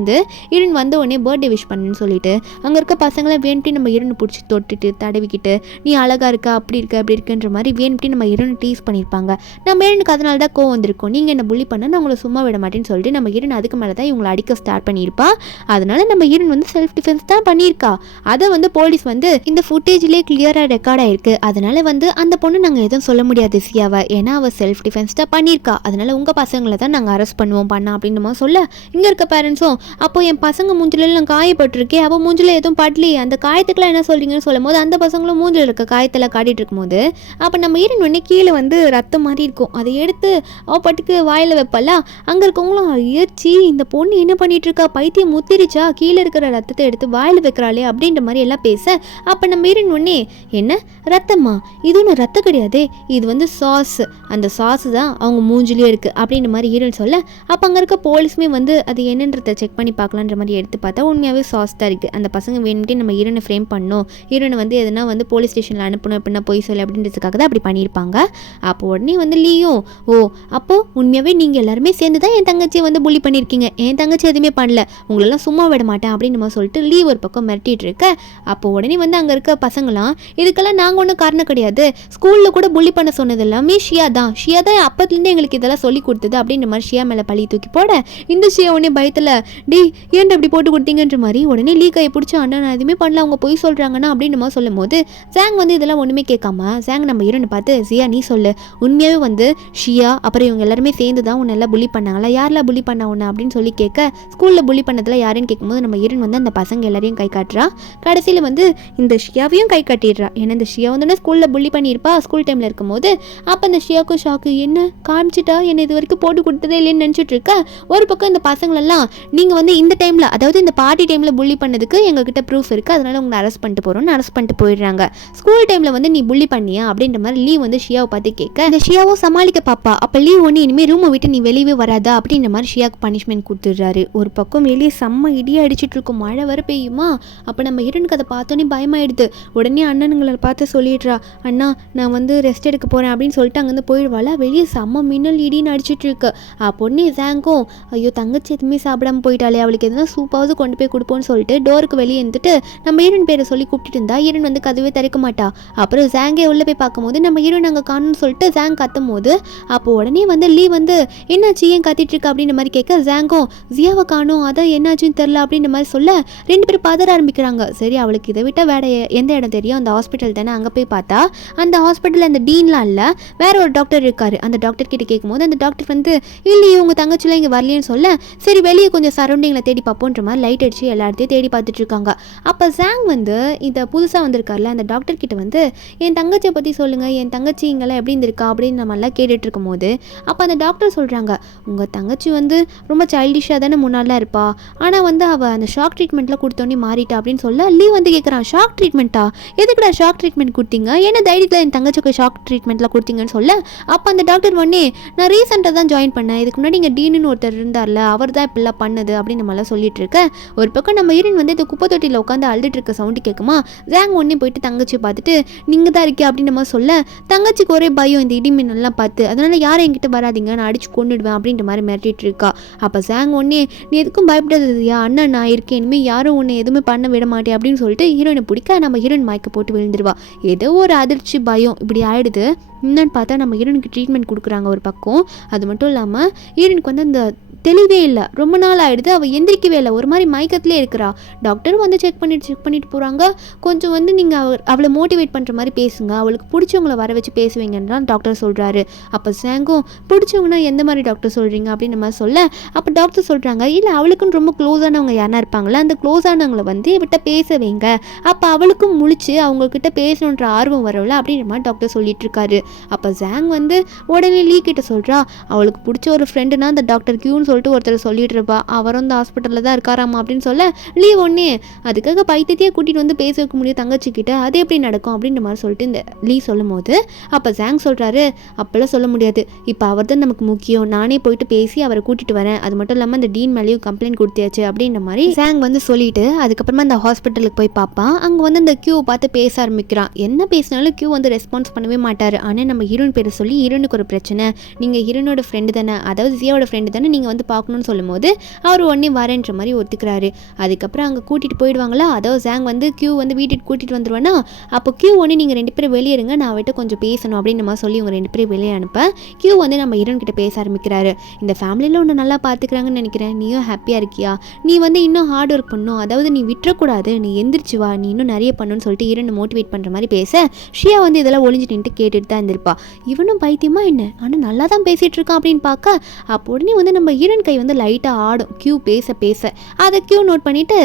வந்த உடனே பர்த்டே விஷ் பண்ணுன்னு சொல்லிட்டு அங்கே இருக்க பசங்களை வேணுட்டி நம்ம ஹீரோனை பிடிச்சி தொட்டுட்டு தடவிக்கிட்டு நீ அழகாக இருக்கா அப்படி இருக்க அப்படி இருக்குன்ற மாதிரி வேணுட்டி நம்ம ஹீரோனை டீஸ் பண்ணியிருப்பாங்க. நம்ம ஹீரோனுக்கு அதனால தான் கோவம் வந்திருக்கும், நீங்கள் என்ன புள்ளி பண்ண நான் உங்களை சும்மா விட மாட்டேன்னு சொல்லிட்டு நம்ம ஹீரோன் அதுக்கு மேலே தான் இவங்களை அடிக்க ஸ்டார்ட் பண்ணியிருப்பா. அதனால நம்ம ஹீரோன் வந்து செல்ஃப் டிஃபென்ஸ் தான் பண்ணியிருக்கா. அதை வந்து போலீஸ் வந்து இந்த ஃபுட்டேஜ்லேயே கிளியராக ரெக்கார்ட் ஆயிருக்கு, அதனால வந்து அந்த பொண்ணு நாங்கள் எதுவும் சொல்ல முடியாது சியாவை, ஏன்னா அவள் செல்ஃப் டிஃபென்ஸ் தான் பண்ணியிருக்கா, அதனால உங்கள் பசங்களை தான் நாங்கள் அரெஸ்ட் பண்ணுவோம் பண்ணா அப்படின்ற மாதிரி சொல்ல இங்கே இருக்க பேரண்ட்ஸும் அப்போ என் பசங்க மூஞ்சில நான் காயப்பட்டிருக்கேன், அவள் மூஞ்சில எதுவும் படலையே, அந்த காயத்துக்குலாம் என்ன சொல்கிறீங்கன்னு சொல்லும் போது அந்த பசங்களும் மூஞ்சில் இருக்க காயத்தில் காட்டிகிட்டு இருக்கும்போது அப்போ நம்ம ஈரன் உடனே கீழே வந்து ரத்தம் மாதிரி இருக்கும், அதை எடுத்து பாட்டுக்கு வாயில் வைப்பல. அங்கே இருக்கவங்களும் ஐயர்ச்சி இந்த பொண்ணு என்ன பண்ணிட்டு இருக்கா, பைத்தியம் முத்திரிச்சா, கீழே இருக்கிற ரத்தத்தை எடுத்து வாயில் வைக்கிறாளே அப்படின்ற மாதிரி எல்லாம் பேச அப்போ நம்ம ஈரன் உடனே என்ன ரத்தமா, இது ஒன்றும் ரத்தம் கிடையாது, இது வந்து சாஸ், அந்த சாஸ் தான் அவங்க மூஞ்சிலே இருக்குது அப்படின்ற மாதிரி ஈரன் சொல்ல அப்போ அங்கே இருக்க போலீஸுமே வந்து அது என்னன்றதை செக் பண்ணி பார்க்கலான்ற மாதிரி எடுத்து பார்த்தா உண்மையாகவே சாஸ் தான் இருக்குது. அந்த பசங்க வேணும்ட்டே நம்ம ஈரனை ஃப்ரேம் பண்ணோம், ஈரனை வந்து எதுனா வந்து போலீஸ் ஸ்டேஷனில் அனுப்பணும் அப்படின்னா போய் சொல்லு அப்படின்றதுக்காக தான் அப்படி பண்ணியிருப்பாங்க. அப்போ உடனே வந்து லீயும் அப்போது உண்மையாகவே நீங்கள் எல்லாருமே சேர்ந்து தான் என் தங்கச்சியை வந்து புள்ளி பண்ணியிருக்கீங்க, என் தங்கச்சி எதுவுமே பண்ணல, உங்களெல்லாம் சும்மா விட மாட்டேன் அப்படின்னு நம்ம சொல்லிட்டு லீ ஒரு பக்கம் மிரட்டிட்டு இருக்க. அப்போ உடனே வந்து அங்கே இருக்க பசங்களாம் இதுக்கெல்லாம் நாங்கள் ஒன்றும் காரணம் கிடையாது, ஸ்கூலில் கூட புள்ளி பண்ண சொன்னது எல்லாமே ஷியா தான் அப்பத்துலேருந்து எங்களுக்கு இதெல்லாம் சொல்லி கொடுத்தது அப்படின்ற மாதிரி ஷியா மேலே பழி தூக்கி போட இந்த ஷியா உடனே பயத்தில் ஏன் அப்படி போட்டு கொடுத்தீங்கன்ற மாதிரி உடனே லீ கையை பிடிச்சி அண்ணா நான் எதுவுமே பண்ணல அவங்க பொய் சொல்கிறாங்கன்னா அப்படின்னு நம்ம சொல்லும் போது ஜாங் வந்து இதெல்லாம் ஒன்றுமே கேட்காம ஜாங் நம்ம ஹீரோனை பார்த்து ஜியா நீ சொல்லு, உண்மையாகவே வந்து ஷியா அப்புறம் இவங்க எல்லாருமே சேர்ந்து தான் உன்னை எல்லாம் புள்ளி பண்ணாங்களா, யாரெல்லாம் புள்ளி பண்ண உன்னை அப்படின்னு சொல்லி கேட்க ஸ்கூலில் புள்ளி பண்ணதில் யாருன்னு கேட்கும்போது நம்ம ஹீரோன் வந்து அந்த பசங்க எல்லாரையும் கை காட்டுறா. கடைசியில் வந்து இந்த ஷியாவையும் கை காட்டிடுறா. ஏன்னா இந்த ஷியா வந்து ஸ்கூலில் புள்ளி பண்ணியிருப்பா ஸ்கூல் டைமில் இருக்கும்போது. அப்போ அந்த ஷியாவுக்கும் ஷாக்கு, என்ன காமிச்சிட்டா, என்னை இது வரைக்கும் போட்டு கொடுத்ததே இல்லைன்னு நினச்சிட்டு இருக்க. ஒரு பக்கம் இந்த பசங்களெல்லாம் நீங்கள் வந்து இந்த டைமில் அதாவது இந்த பார்ட்டி டைமில் புள்ளி பண்ணதுக்கு எங்ககிட்ட ப்ரூஃப் இருக்குது, அதனால் உங்களை அரெஸ்ட் பண்ணிட்டு போகிறோன்னு அரெஸ்ட் பண்ணிட்டு போயிடுறாங்க. ஸ்கூல் டைமில் வந்து நீ புள்ளி பண்ணியா அப்படின்ற மாதிரி லீ வந்து ஷியாவை பார்த்து கேட்க இந்த ஷியாவும் சமாளிக்க பாப்பா. அப்போ லீ ஒன்று இனிமேல் ரூமை விட்டு நீ வெளியே வராதா அப்படின்ற மாதிரி ஷியாவுக்கு பனிஷ்மெண்ட் கொடுத்துடுறாரு. ஒரு பக்கம் வெளியே செம்ம இடியை அடிச்சிட்டு இருக்கும், மழை வர பெய்யுமா. அப்போ நம்ம ஹீரோனுக்கு அதை பார்த்தோன்னே பயமாயிடுது. உடனே அண்ணனுங்களை பார்த்து சொல்லிடுறா, அண்ணா நான் வந்து ரெஸ்ட் எடுக்க போகிறேன் அப்படின்னு சொல்லிட்டு அங்கேருந்து போயிடுவாள். வெளியே செம்ம மின்னல் இடின்னு அடிச்சிட்டு இருக்கு. பொண்ணு ஜாங்கும் ஐயோ தங்கச்சி எதுவுமே சாப்பிடாம போயிட்டாலே, அவளுக்கு எதுனா சூப்பாவது கொண்டு போய் கொடுப்போன்னு சொல்லிட்டு டோருக்கு வெளியே இருந்துட்டு நம்ம ஹீரோன் பேரை சொல்லி கூப்பிட்டு இருந்தா ஹீரோன் வந்து கதவே திறக்க மாட்டா. அப்புறம் ஜாங்கே உள்ளே போய் பார்க்கும்போது நம்ம ஹீரோன் அங்கே காணும்னு சொல்லிட்டு ஜாங் கத்தும் போது அப்போ உடனே வந்து லீ வந்து என்னாச்சு ஏன் கத்திட்டு இருக்கா அப்படின்ற மாதிரி கேட்க ஜாங்கும் ஜியாவை காணும் அதான் என்னாச்சுன்னு தெரில அப்படின்ற மாதிரி சொல்ல ரெண்டு பேரும் பதற ஆரம்பிக்கிறாங்க. சரி அவளுக்கு இதை விட்டால் வேற எந்த இடம் தெரியும், அந்த ஹாஸ்பிட்டல் தானே. அங்கே போய் பார்த்தா அந்த ஹாஸ்பிட்டலில் அந்த டீன்லாம் இல்லை, வேற ஒரு டாக்டர் இருக்காரு. அந்த டாக்டர் கிட்ட கேட்கும்போது அந்த டாக்டர் வந்து இல்லையே உங்கள் தங்கச்சிலாம் இங்கே வரலையேன்னு சொல்ல சரி வெளியே கொஞ்சம் சரௌண்டிங்கில் தேடி பார்ப்போன்ற மாதிரி லைட் அடிச்சு எல்லாத்தையும் தேடி பார்த்துட்டு இருக்காங்க. அப்போ ஜாங் வந்து இந்த புதுசாக வந்திருக்காருல அந்த டாக்டர் கிட்ட வந்து என் தங்கச்சியை பற்றி சொல்லுங்கள், என் தங்கச்சி இங்கெல்லாம் எப்படி இருந்திருக்கா அப்படின்னு நம்மளாம் கேட்டுட்டு இருக்கும் போது அப்போ அந்த டாக்டர் சொல்கிறாங்க உங்கள் தங்கச்சி வந்து ரொம்ப சைல்டிஷாக தானே முன்னாடிலாம் இருப்பா, ஆனால் வந்து அவள் அந்த ஷாக் ட்ரீட்மெண்ட்டில் கொடுத்தோன்னே மாறிட்டா அப்படின்னு சொல்ல லீ வந்து கேட்குறான் ஷாக் ட்ரீட்மெண்ட்டா, எதுக்குடா ஷாக் ட்ரீட்மெண்ட் கொடுத்தீங்க, என்ன தைரியத்தில் என் தங்கச்சிக்கு ஷாக் ட்ரீட்மெண்ட்டில் கொடுத்தீங்கன்னு சொல்ல அப்போ அந்த டாக்டர் உடனே நான் ரீசெண்டாக தான் ஜாயின் பண்ணேன், இதுக்கு முன்னாடி இங்கே டீனுன்னு ஒருத்தர் இருந்தார்ல அவர் தான் இப்படிலாம் பண்ணுது அப்படின்னு நம்மளாம் சொல்லிட்டு இருக்க. ஒரு பக்கம் நம்ம ஹீரோயின் வந்து இந்த குப்பை தொட்டியில் உட்காந்து அழுதுட்டு இருக்க சவுண்டு கேட்குமா. ஜாங் ஒன்னே போயிட்டு தங்கச்சி பார்த்துட்டு நீங்கள் தான் இருக்கே அப்படின்னு நம்ம சொல்ல தங்கச்சிக்கு ஒரே பயம் இந்த இடிமின்னெல்லாம் பார்த்து, அதனால யாரும் என்கிட்ட வராதிங்க நான் அடிச்சு கொண்டுடுவேன் அப்படின்ற மாதிரி மிரட்டிட்டு இருக்கா. அப்போ ஜாங் ஒன்னே நீ எதுக்கும் பயப்படாதயா அண்ணா நான் இருக்கேன், இனிமேல் யாரும் உன்னை எதுவுமே பண்ண விட மாட்டேன் அப்படின்னு சொல்லிட்டு ஹீரோயினை பிடிக்க நம்ம ஹீரோயின் மயக்க போட்டு விழுந்துருவா. ஏதோ ஒரு அதிர்ச்சி பயம் இப்படி ஆயிடுது. என்னன்னு பார்த்தா நம்ம ஹீரோனுக்கு ட்ரீட்மெண்ட் கொடுக்குறாங்க ஒரு பக்கம். அது மட்டும் இல்லாமல் ஹீரோனுக்கு வந்து அந்த தெளிவே இல்லை, ரொம்ப நாள் ஆகிடுது, அவள் எந்திரிக்கவே இல்லை, ஒரு மாதிரி மயக்கத்திலே இருக்கிறா. டாக்டரும் வந்து செக் பண்ணிட்டு போகிறாங்க. கொஞ்சம் வந்து நீங்கள் அவளை மோட்டிவேட் பண்ணுற மாதிரி பேசுங்க, அவளுக்கு பிடிச்சவங்கள வர வச்சு பேசுவீங்கன்னு டாக்டர் சொல்கிறாரு. அப்போ ஜாங்கும் பிடிச்சவங்கன்னா எந்த மாதிரி டாக்டர் சொல்கிறீங்க அப்படின்னு மாதிரி சொல்ல அப்போ டாக்டர் சொல்கிறாங்க இல்லை அவளுக்குன்னு ரொம்ப க்ளோஸானவங்க யாரா இருப்பாங்களா, அந்த க்ளோஸானவங்களை வந்து விட்ட பேச வைங்க, அப்போ அவளுக்கும் முழிச்சு அவங்கக்கிட்ட பேசணுன்ற ஆர்வம் வரல அப்படின்ற மாதிரி டாக்டர் சொல்லிட்டு இருக்காரு. அப்போ ஜாங் வந்து உடனே லீ கிட்ட சொல்கிறா அவளுக்கு பிடிச்ச ஒரு ஃப்ரெண்டுனா அந்த டாக்டர் கியூன்னு சொல்லிட்டு ஒருத்தர் சொல்லிட்டு இருப்பா, அவரும் இந்த ஹாஸ்பிட்டலில் தான் இருக்காராமா அப்படின்னு சொல்ல லீ ஒன்னே அதுக்காக பைத்தியத்தையே கூட்டிகிட்டு வந்து பேச வைக்க முடியும் தங்கச்சிக்கிட்ட, அது எப்படி நடக்கும் அப்படின்ற மாதிரி சொல்லிட்டு இந்த லீ சொல்லும் போது அப்போ ஜாங் சொல்கிறாரு அப்போல்லாம் சொல்ல முடியாது, இப்போ அவர் தான் நமக்கு முக்கியம், நானே போயிட்டு பேசி அவரை கூட்டிகிட்டு வரேன், அது மட்டும் இல்லாமல் அந்த டீன் மேலேயும் கம்ப்ளைண்ட் கொடுத்தியாச்சு அப்படின்ற மாதிரி ஜாங் வந்து சொல்லிட்டு அதுக்கப்புறமா அந்த ஹாஸ்பிட்டலுக்கு போய் பார்ப்பான். அங்கே வந்து அந்த கியூ பார்த்து பேச ஆரம்பிக்கிறான். என்ன பேசினாலும் கியூ வந்து ரெஸ்பான்ஸ் பண்ணவே மாட்டார். ஆனால் நம்ம ஹீரோயின் பேரை சொல்லி ஹீரோனுக்கு ஒரு பிரச்சனை, நீங்கள் ஹீரோனோட ஃப்ரெண்டு தானே, அதாவது ஜியாவோட ஃப்ரெண்டு தானே, நீங்கள் வந்து பார்க்கணும்னு சொல்லும் போது அவர் உடனே வரேன்ற மாதிரி ஒத்துக்கிறாரு. அதுக்கப்புறம் அங்கே கூட்டிகிட்டு போயிடுவாங்களா, அதாவது ஜாங் வந்து கியூ வந்து வீட்டுக்கு கூட்டிகிட்டு வந்துடுவானா. அப்போ கியூ ஒன்று நீங்கள் ரெண்டு பேரும் வெளியே இருங்க, நான் அவட்ட கொஞ்சம் பேசணும் அப்படின்னு நம்ம சொல்லி இவங்க ரெண்டு பேரும் வெளியே அனுப்ப கியூ வந்து நம்ம ஹீரோன் கிட்ட பேச ஆரம்பிக்கிறாரு. இந்த ஃபேமிலியில் ஒன்று நல்லா பார்த்துக்கிறாங்கன்னு நினைக்கிறேன், நீயும் ஹாப்பியாக இருக்கியா, நீ வந்து இன்னும் ஹார்ட் ஒர்க் பண்ணணும், அதாவது நீ விட்டுறக்கூடாது, நீ எந்திரிச்சு வா, நீ இன்னும் நிறைய பண்ணணும்னு சொல்லிட்டு ஹீரோனை மோட்டிவேட் பண்ணுற மாதிரி பேச ஷியா வந்து இதெல்லாம் ஒளிஞ்சு நின்று கேட்டுட்டு தான் இருந்திருப்பா. இவனும் பைத்தியமா என்ன, ஆனால் நல்லா தான் பேசிகிட்டு இருக்கான் அப்படின்னு பார்க்க அப்போ உடனே வந்து நம்ம ஹீரோயின் கை வந்து லைட்டாக ஆடும் கியூ பேச பேச. அதை கியூ நோட் பண்ணிவிட்டு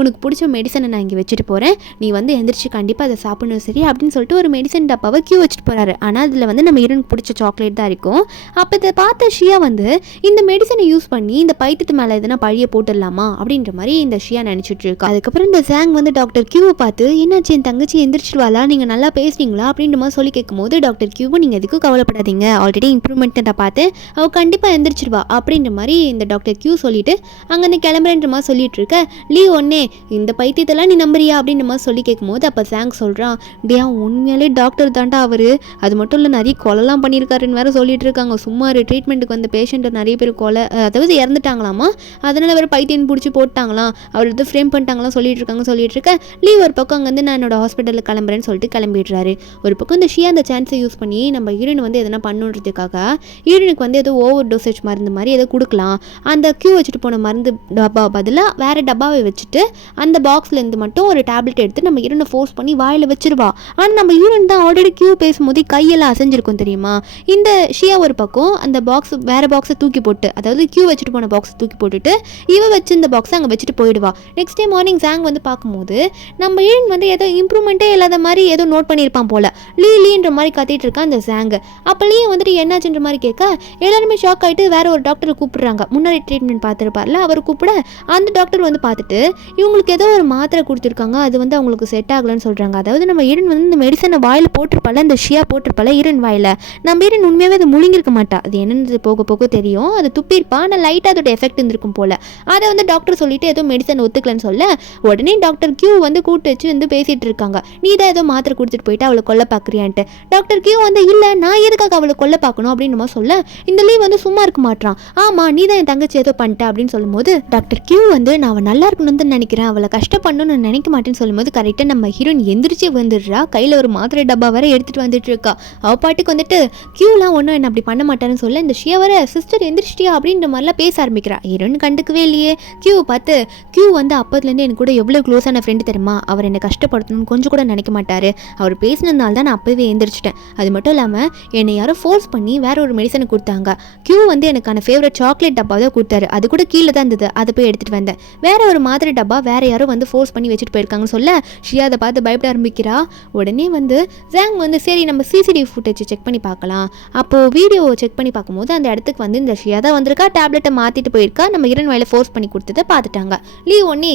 உனக்கு பிடிச்ச மெடிசனை நான் இங்கே வச்சுட்டு போகிறேன், நீ வந்து எந்திரிச்சு கண்டிப்பாக அதை சாப்பிடணும் சரி அப்படின்னு சொல்லிட்டு ஒரு மெடிசன் டப்பாவை கியூ வச்சுட்டு போகிறாரு. ஆனால் அதில் வந்து நம்ம ஹீரோனுக்கு பிடிச்ச சாக்லேட் தான் இருக்கும். அப்போ இதை பார்த்த ஷியா வந்து இந்த மெடிசனை யூஸ் பண்ணி இந்த பைத்தியத்து மேலே எதுனா பழிய போட்டுடலாமா அப்படின்ற மாதிரி இந்த ஷியா நினச்சிட்டு இருக்கா. அதுக்கப்புறம் இந்த ஜாங் வந்து டாக்டர் கியூவை பார்த்து என்னாச்சு என் தங்கச்சி எந்திரிச்சிடுவாளா, நீங்கள் நல்லா பேசுறீங்களா அப்படின்ற மாதிரி சொல்லி கேட்கும்போது டாக்டர் கியூவை நீங்கள் எதுக்கும் கவலைப்படாதீங்க, ஆல்ரெடி இம்ப்ரூவ்மெண்ட்டை பார்த்து அவள் கண்டிப்பாக எந்திரிச்சிடுவா அப்படின்ற மாதிரி இந்த டாக்டர் கியூ சொல்லிட்டு அங்கேருந்து கிளம்புறேன்ற மாதிரி சொல்லிட்டு இருக்க. லீ ஒன்னே இந்த பைத்தியத்தெல்லாம் நீ நம்புறியா அப்படின்ற மாதிரி சொல்லி கேட்கும்போது அப்போ ஜாங் சொல்கிறான், டேயா உண்மையாலே டாக்டர் தாண்டா அவர், அது மட்டும் இல்லை நிறைய கொலைலாம் பண்ணியிருக்காருன்னு வேறு சொல்லிட்டு இருக்காங்க. சும்மா ஒரு ட்ரீட்மெண்ட்டுக்கு வந்த பேஷண்ட்டை நிறைய பேர் கொலை அதாவது இறந்துட்டாங்களாமா, அதனால் அவர் பைத்தியம் பிடிச்சி போட்டாங்களாம், அவர் வந்து ஃப்ரேம் பண்ணிட்டாங்களாம் சொல்லிட்டு இருக்க. லீவ் ஒரு பக்கம் அங்கேருந்து நான் என்னோட ஹாஸ்பிட்டலில் கிளம்புறேன்னு சொல்லிட்டு கிளம்பிடுறாரு. ஒரு பக்கம் இந்த ஷியா அந்த சான்ஸை யூஸ் பண்ணி நம்ம ஹீரோயின் வந்து எதனா பண்ணுறதுக்காக ஹீரோனுக்கு வந்து ஏதோ ஓவர் டோசேஜ் மருந்து மாதிரி எதோ கொடுக்கலாம், அந்த கியூ வச்சுட்டு போன மருந்து டப்பா பதிலாக வேறு டப்பாவை வச்சுட்டு அந்த பாக்ஸ்லேருந்து மட்டும் ஒரு டேப்லெட் எடுத்து நம்ம ஹீரோனை ஃபோர்ஸ் பண்ணி வாயில் வச்சிருவா. ஆனால் நம்ம ஹீரோயின் தான் ஆல்ரெடி கியூ பேசும்போது கையெல்லாம் அசைஞ்சிருக்கும் தெரியுமா. இந்த ஷியா ஒரு பக்கம் அந்த பாக்ஸ் வேறு பாக்ஸை தூக்கி போட்டு அதாவது கியூ வச்சுட்டு போன பாக்ஸை தூக்கி போட்டுட்டு இவ வச்சு இந்த பாக்ஸை அங்கே வச்சுட்டு போயிடுவா. நெக்ஸ்ட் டே மார்னிங் ஜாங் வந்து பார்க்கும்போது நம்ம ஹீரோயின் வந்து ஏதோ இம்ப்ரூவ்மெண்ட்டே இல்லாத மாதிரி ஏதோ நோட் பண்ணியிருப்பான் போல. லீன்ற மாதிரி கத்திட்டு இருக்கான் அந்த ஜாங். அப்போ லீ வந்துட்டு என்னாச்சுன்ற மாதிரி கேட்க எல்லாருமே ஷாக் ஆகிட்டு வேற ஒரு டாக்டரை கூப்பிடுறாங்க. முன்னாடி ட்ரீட்மெண்ட் பார்த்துருப்பார்ல அவர் கூப்பிட அந்த டாக்டர் வந்து பார்த்துட்டு இவங்களுக்கு ஏதோ ஒரு மாத்திரை கொடுத்துருக்காங்க, அது வந்து அவங்களுக்கு செட் ஆகலன்னு சொல்கிறாங்க. அதாவது நம்ம ஹீரோயின் வந்து இந்த மெடிசனை வாயில் போட்டிருப்பால, இந்த ஷியா போட்டிருப்பால ஹீரோயின் வாயில், நம்ம ஹீரோயின் உண்மையாகவே அதை முழுங்கிருக்க மாட்டா, அது என்னென்னு போக போக தெரியும், அது துப்பியிருப்பா, ஆனால் லைட்டாக அதோட எஃபெக்ட் இருந்திருக்கும் போல். அதை வந்து டாக்டர் சொல்லிட்டு ஏதோ மெடிசன் ஒத்துக்கலன்னு சொல்ல உடனே டாக்டர் கியூ வந்து கூட்டு வச்சு வந்து பேசிகிட்டு இருக்காங்க. நீ தான் ஏதோ மாத்திரை கொடுத்துட்டு போயிட்டு அவளை கொல்ல பார்க்குறியான்ட்டு. டாக்டர் கியூ வந்து இல்லை நான் எதுக்காக அவளை கொல்ல பார்க்கணும் அப்படின்னு சொல்ல இந்த லீவ் வந்து சும்மா இருக்க மாட்டான். ஆமாம் நீ தான் என் தங்கச்சி ஏதோ பண்ணிட்ட அப்படின்னு சொல்லும்போது டாக்டர் கியூ வந்து நான் அவள் நல்லா இருக்கணும்னு நினைக்கிறேன், அவளை கஷ்டப்படணும்னு நினைக்க மாட்டேன்னு சொல்லும்போது கரெக்டாக நம்ம ஹீரோயின் எந்திரிச்சு வந்துடுறா. கையில் ஒரு மாத்திரை டப்பா வேற எடுத்துகிட்டு வந்துட்டு இருக்கா. அவள் பாட்டுக்கு வந்துட்டு கியூலாம் ஒன்றும் என்ன அப்படி பண்ண மாட்டான்னு சொல்ல இந்த ஷியா வர சிஸ்டர் எந்திரிச்சிட்டியா அப்படின்ற மாதிரிலாம் பேச ஆரம்பிக்கிறா. ஹீரோயின் கண்டுக்கவே இல்லையே. கியூவை பார்த்து கியூ வந்து அப்போதுலேருந்து எனக்கு கூட எவ்வளோ க்ளோஸான ஃப்ரெண்டு தெரியுமா, அவர் என்னை கஷ்டப்படுத்தணும்னு கொஞ்சம் கூட நினைக்க மாட்டார், அவர் பேசினதுனால தான் நான் அப்போவே எந்திரிச்சிட்டேன், அது மட்டும் இல்லாமல் என்னை யாரும் ஃபோர்ஸ் பண்ணி வேற ஒரு மெடிசனை கொடுத்தாங்க, கியூ வந்து எனக்கான ஃபேவரட் சாக்லேட் டப்பா தான் கொடுத்தாரு, அது கூட கீழே தான் இருந்தது, அதை போய் எடுத்துகிட்டு வந்தேன், வேற ஒரு மாத்திரை டப்பா வேற யாரும் வந்து ஃபோர்ஸ் பண்ணி வச்சுட்டு போயிருக்காங்கன்னு சொல்ல ஷியா அதை பார்த்து பயப்பட ஆரம்பிக்கிறா. உடனே வந்து ஜாங் வந்து சரி நம்ம சிசிடிவி ஃபுட்டேஜ் செக் பண்ணி பார்க்கலாம். அப்போது வீடியோ செக் பண்ணி பார்க்கும்போது அந்த இடத்துக்கு வந்து இந்த ஷியா தான் வந்திருக்கா, டேப்லெட்டை மாற்றிட்டு போயிருக்கா, நம்ம இரண்டு வயலில் ஃபோர்ஸ் பண்ணி கொடுத்ததை பார்த்துட்டாங்க. லீ ஒன்னே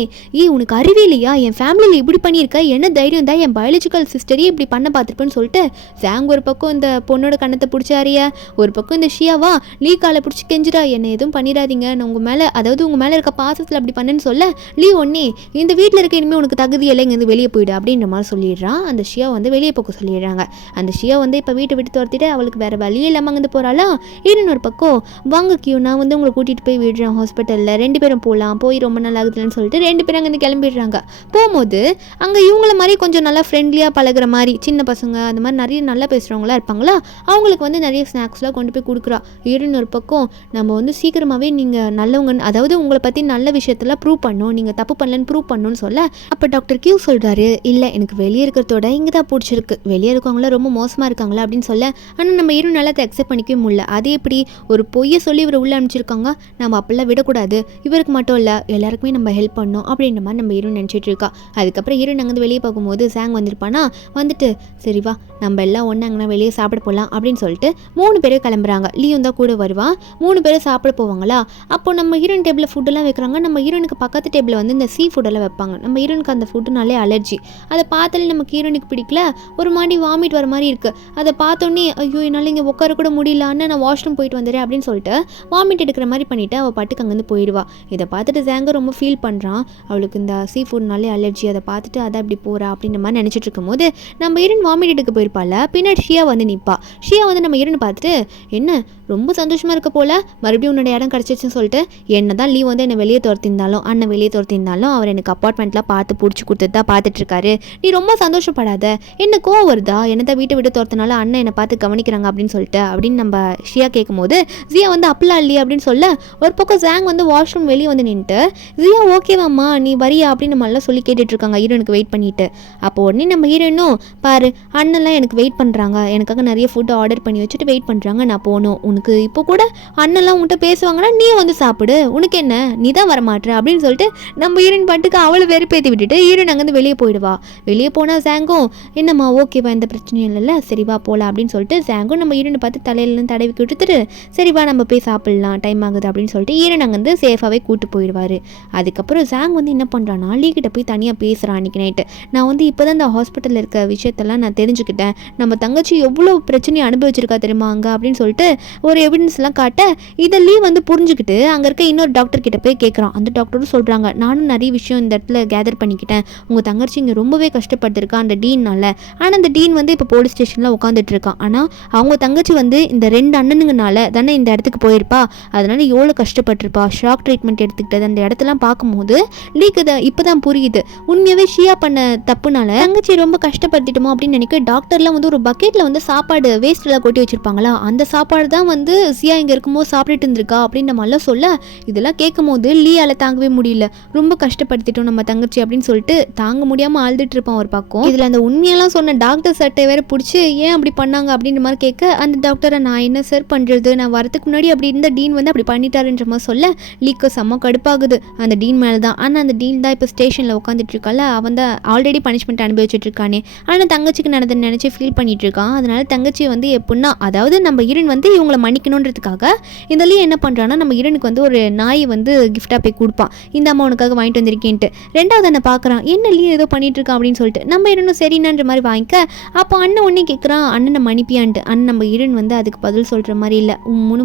உனக்கு அறிவே இல்லையா, என் ஃபேமிலியில் இப்படி பண்ணியிருக்க, என்ன தைரியம் தான் என் பயாலஜிக்கல் சிஸ்டரையே இப்படி பண்ண பார்த்துருப்பேன்னு சொல்லிட்டு ஜாங் ஒரு பக்கம் இந்த பொண்ணோட கண்ணத்தை பிடிச்சாரியா, ஒரு பக்கம் இந்த ஷியாவா லீ காலை பிடிச்சி கெஞ்சிரா என்னை எதுவும் பண்ணிடாதீங்க, நான் உங்கள் மேலே அதாவது உங்கள் மேலே இருக்க பாசத்தில் அப்படி பண்ணேன்னு சொல்ல லீ ஒன்னே இந்த வீட்டில் இருக்க இனிமேல் உனக்கு தகுதி இல்லை, இங்கேருந்து வெளியே போயிடு அப்படின்ற மாதிரி சொல்லிடுறான். அந்த ஷியா வந்து வெளியே போக்க சொல்லிடுறாங்க. அந்த ஷியா வந்து இப்போ வீட்டை விட்டு துரத்திட்டு அவளுக்கு வேறு வழியே இல்லாமல் அங்கே போகிறாளா. இன்னொரு பக்கம் வாங்க கியூ நான் வந்து உங்களை கூட்டிகிட்டு போய் விடுறேன் ஹாஸ்பிட்டலில், ரெண்டு பேரும் போகலாம், போய் ரொம்ப நாள் ஆகுதுன்னு சொல்லிட்டு ரெண்டு பேரும் அங்கேருந்து கிளம்பிடுறாங்க. போகும்போது அங்கே இவங்கள மாதிரி கொஞ்சம் நல்லா ஃப்ரெண்ட்லியாக பழகிற மாதிரி சின்ன பசங்க அந்த மாதிரி நிறைய நல்லா பேசுகிறவங்களாம் இருப்பாங்களா, அவங்களுக்கு வந்து நிறைய ஸ்நாக்ஸ்லாம் கொண்டு போய் கொடுக்குறா. இன்னொரு பக்கம் நம்ம வந்து சீக்கிரமாகவே நீங்கள் நல்லவங்க அதாவது உங்களை பற்றி நல்ல விஷயத்தெல்லாம் ப்ரூவ் பண்ணணும், நீங்கள் தப்பு பண்ணலன்னு ப்ரூவ் பண்ணணும்னு சொல்ல அப்போ டாக்டர் கியூ சொல்கிறாரு இல்லை எனக்கு வெளியே இருக்கிறதோட இங்கே தான் பிடிச்சிருக்கு, வெளியே இருக்கவங்கள ரொம்ப மோசமாக இருக்காங்களா அப்படின்னு சொல்ல ஆனால் நம்ம இரு நல்லா அக்செப்ட் பண்ணிக்கவே முடியல, அதே எப்படி ஒரு பொய்யை சொல்லி இவரை உள்ளே அனுப்பிச்சிருக்காங்க, நம்ம அப்படிலாம் விடக்கூடாது, இவருக்கு மட்டும் இல்லை எல்லாருக்குமே நம்ம ஹெல்ப் பண்ணணும் அப்படின்ற மாதிரி நம்ம ஹீரோ நினச்சிட்டு இருக்கா. அதுக்கப்புறம் ஹீரோ அங்கேருந்து வெளியே போகும்போது சாங் வந்திருப்பானா வந்துட்டு சரி வா நம்ம எல்லாம் ஒன்று அங்கே வெளியே சாப்பிட போகலாம் அப்படின்னு சொல்லிட்டு 3 பேரும் கிளம்புறாங்க. லீயும் தான் கூட வருவா. 3 பேரும் சாப்பிட போவாங்களா. அப்போ நம்ம ஹீரோயின் டேபிளில் ஃபுட்டெல்லாம் வைக்கிறாங்க. நம்ம ஹீரோனுக்கு பக்கத்து டேபிளில் வந்து இந்த ஃபுட்டெல்லாம் வைப்பாங்க. நம்ம ஹீரோனுக்கு அந்த ஃபுட்டுனாலே அலர்ஜி. அதை பார்த்தாலே நமக்கு ஹீரோனுக்கு பிடிக்கல, ஒரு மாதிரி வாமிட் வர மாதிரி இருக்குது. அதை பார்த்தோன்னே ஐயோ என்னால் இங்கே உட்கார கூட முடியலான்னு நான் வாஷ்ரூம் போயிட்டு வந்துடுறேன் அப்படின்னு சொல்லிட்டு வாமிட் எடுக்கிற மாதிரி பண்ணிவிட்டு அவள் பாட்டுக்கு அங்கேருந்து போயிடுவா. இதை பார்த்துட்டு ஜாங்க ரொம்ப ஃபீல் பண்ணுறான், அவளுக்கு இந்த ஃபுட்னாலே அலர்ஜி, அதை பார்த்துட்டு அதை அப்படி போகிறா அப்படின்ற மாதிரி நினச்சிட்டு இருக்கும்போது நம்ம ஹீரோயின் வாமிட் எடுக்க போயிருப்பாள். பின்னாடி ஷியா வந்து நிற்பா. ஷியா வந்து நம்ம ஹீரோனை பார்த்துட்டு என்ன ரொம்ப சந்தோஷமாக இருக்க போல் மறுபடியும் உன்னோட இடம் கிடச்சிச்சுன்னு சொல்லிட்டு என்ன தான் லீவ் வந்து என்னை வெளியே துரத்திருந்தாலும் அண்ணன் வெளியே துரத்திருந்தாலும் அவர் எனக்கு அப்பார்ட்மெண்ட்லாம் பார்த்து பிடிச்சி கொடுத்துட்டு தான் பார்த்துட்ருக்காரு, நீ ரொம்ப சந்தோஷப்படாத, என்ன கோவம் வருதா, என்ன தான் வீட்டை விட்டு துரத்தினால அண்ணன் என்னை பார்த்து கவனிக்கிறாங்க அப்படின்னு சொல்லிட்டு அப்படின்னு நம்ம ஷியா கேட்கும்போது ஜியா வந்து அப்படிலாம் இல்லையா அப்படின்னு சொல்ல ஒரு பக்கம் ஜாங் வந்து வாஷ்ரூம் வெளியே வந்து நின்றுட்டு ஜியா ஓகேவாம்மா நீ வரியா அப்படின்னு நம்மளாம் சொல்லி கேட்டுட்ருக்காங்க ஹீரோனுக்கு வெயிட் பண்ணிவிட்டு. அப்போ உடனே நம்ம ஹீரோனும் பாரு அண்ணன்லாம் எனக்கு வெயிட் பண்ணுறாங்க, எனக்காக நிறைய ஃபுட்டு ஆர்டர் பண்ணி வச்சுட்டு வெயிட் பண்ணுறாங்க, நான் போகணும், உனக்கு இப்போ கூட அண்ணன்லாம் உன்கிட்ட பேசுவாங்கன்னா நீ வந்து சாப்பிடு, உனக்கு என்ன, நீ தான் வரமாட்ற அப்படின்னு சொல்லிட்டு நம்ம ஹீரோயின் பாட்டுக்கு அவளை வெறுப்பேற்றி விட்டுட்டு ஹீரோயின் அங்கேருந்து வெளியே போயிடுவா. வெளியே போனால் சாங்கும் என்னம்மா ஓகேவா, எந்த பிரச்சனையும் இல்லைல்ல, சரிவா போகலாம் அப்படின்னு சொல்லிட்டு சாங்கும் நம்ம ஹீரோனை பார்த்து தலையிலேருந்து தடவி கொடுத்துட்டு சரிவா நம்ம போய் சாப்பிட்லாம், டைம் ஆகுது அப்படின்னு சொல்லிட்டு ஹீரோயின் அங்கேருந்து சேஃபாகவே கூப்பிட்டு போயிடுவார். அதுக்கப்புறம் சாங் வந்து என்ன பண்ணுறான்னா லீக்கிட்ட போய் தனியாக பேசுகிறான். அன்றைக்கி நைட்டு நான் வந்து இப்போ தான் இந்த ஹாஸ்பிட்டலில் இருக்க விஷயத்தெல்லாம் நான் தெரிஞ்சுக்கிட்டேன், நம்ம தங்கச்சி எவ்வளோ பிரச்சனையை அனுபவிச்சிருக்கா தெரியுமா அங்கே அப்படின்னு சொல்லிட்டு ஒரு எவிடன்ஸ்லாம் காட்ட இதெல்லாம் வந்து புரிஞ்சுக்கிட்டு அங்கே இருக்க இன்னொரு டாக்டர் கிட்ட போய் கேட்குறான். அந்த டாக்டரும் சொல்கிறாங்க, நானும் நிறைய விஷயம் இந்த இடத்துல கேதர் பண்ணிக்கிட்டேன், உங்கள் தங்கச்சி இங்கே ரொம்பவே கஷ்டப்பட்டுருக்கா அந்த டீன்னால. ஆனால் அந்த டீன் வந்து இப்போ போலீஸ் ஸ்டேஷனில் உட்காந்துட்டு இருக்கான். ஆனால் அவங்க தங்கச்சி வந்து இந்த 2 அண்ணனுங்கனால தானே இந்த இடத்துக்கு போயிருப்பா, அதனால எவ்வளோ கஷ்டப்பட்டிருப்பா, ஷாக் ட்ரீட்மெண்ட் எடுத்துக்கிட்டது அந்த இடத்தெல்லாம் பார்க்கும்போது லீக் இதை இப்போ தான் புரியுது, உண்மையாகவே ஷியா பண்ண தப்புனால தங்கச்சி ரொம்ப கஷ்டப்படுத்திட்டோமோ அப்படின்னு நினைக்க டாக்டர்லாம் வந்து ஒரு பக்கெட்டில் வந்து சாப்பாடு வேஸ்ட்டெல்லாம் கொட்டி வச்சிருப்பாங்களா, அந்த சாப்பாடு தான் வந்து சியா இங்கே இருக்கும்போது சாப்பிட்டுட்டு இருந்திருக்கா அப்படின்ற மாதிரிலாம் சொல்ல இதெல்லாம் கேட்கும் போது லீயால தாங்கவே முடியல, ரொம்ப கஷ்டப்படுத்திட்டோம் நம்ம தங்கச்சி அப்படின்னு சொல்லிட்டு தாங்க முடியாமல் அழுதுட்டு இருப்பான் ஒரு பக்கம். இதில் அந்த உண்மையெல்லாம் சொன்ன டாக்டர் சட்டை வேற பிடிச்சி ஏன் அப்படி பண்ணாங்க அப்படின்ற மாதிரி கேட்க அந்த டாக்டரை நான் என்ன சார் பண்ணுறது, நான் வரதுக்கு முன்னாடி அப்படி இருந்த டீன் வந்து அப்படி பண்ணிட்டாருன்ற மாதிரி சொல்ல லீக்கு செம்ம கடுப்பாகுது அந்த டீன் மேலே தான். ஆனால் அந்த டீன் தான் இப்போ ஸ்டேஷனில் உட்காந்துட்டு இருக்கால, அவன் தான் ஆல்ரெடி பனிஷ்மெண்ட் அனுபவிச்சுட்டு இருக்கானே, ஆனால் தங்கச்சிக்கு நடந்து நினச்சி ஃபீல் பண்ணிட்டு இருக்கான். அதனால தங்கச்சி வந்து எப்படின்னா அதாவது நம்ம ஹீரோயின் வந்து இவங்களை மன்னிக்கணுன்றதுக்காக இதுலேயும் என்ன பண்ணுறான்னா நம்ம ஹீரோனுக்கு வந்து ஒரு நாய் வந்து கிஃப்டாக போய் கொடுப்பான், இந்த அம்மா உனக்காக வாங்கிட்டு வந்திருக்கேன்ட்டு. ரெண்டாவது என்ன பார்க்குறான், என்ன லீ ஏதோ பண்ணிட்டு இருக்கான் அப்படின்னு சொல்லிட்டு நம்ம ஹீரோனும் சரின்ற மாதிரி வாங்கிக்க. அப்போ அண்ணன் ஒன்றே கேட்குறான், அண்ணனை மன்னிப்பியான்ட்டு. அண்ணன் நம்ம ஹீரோயின் வந்து அதுக்கு பதில் சொல்கிற மாதிரி இல்லை,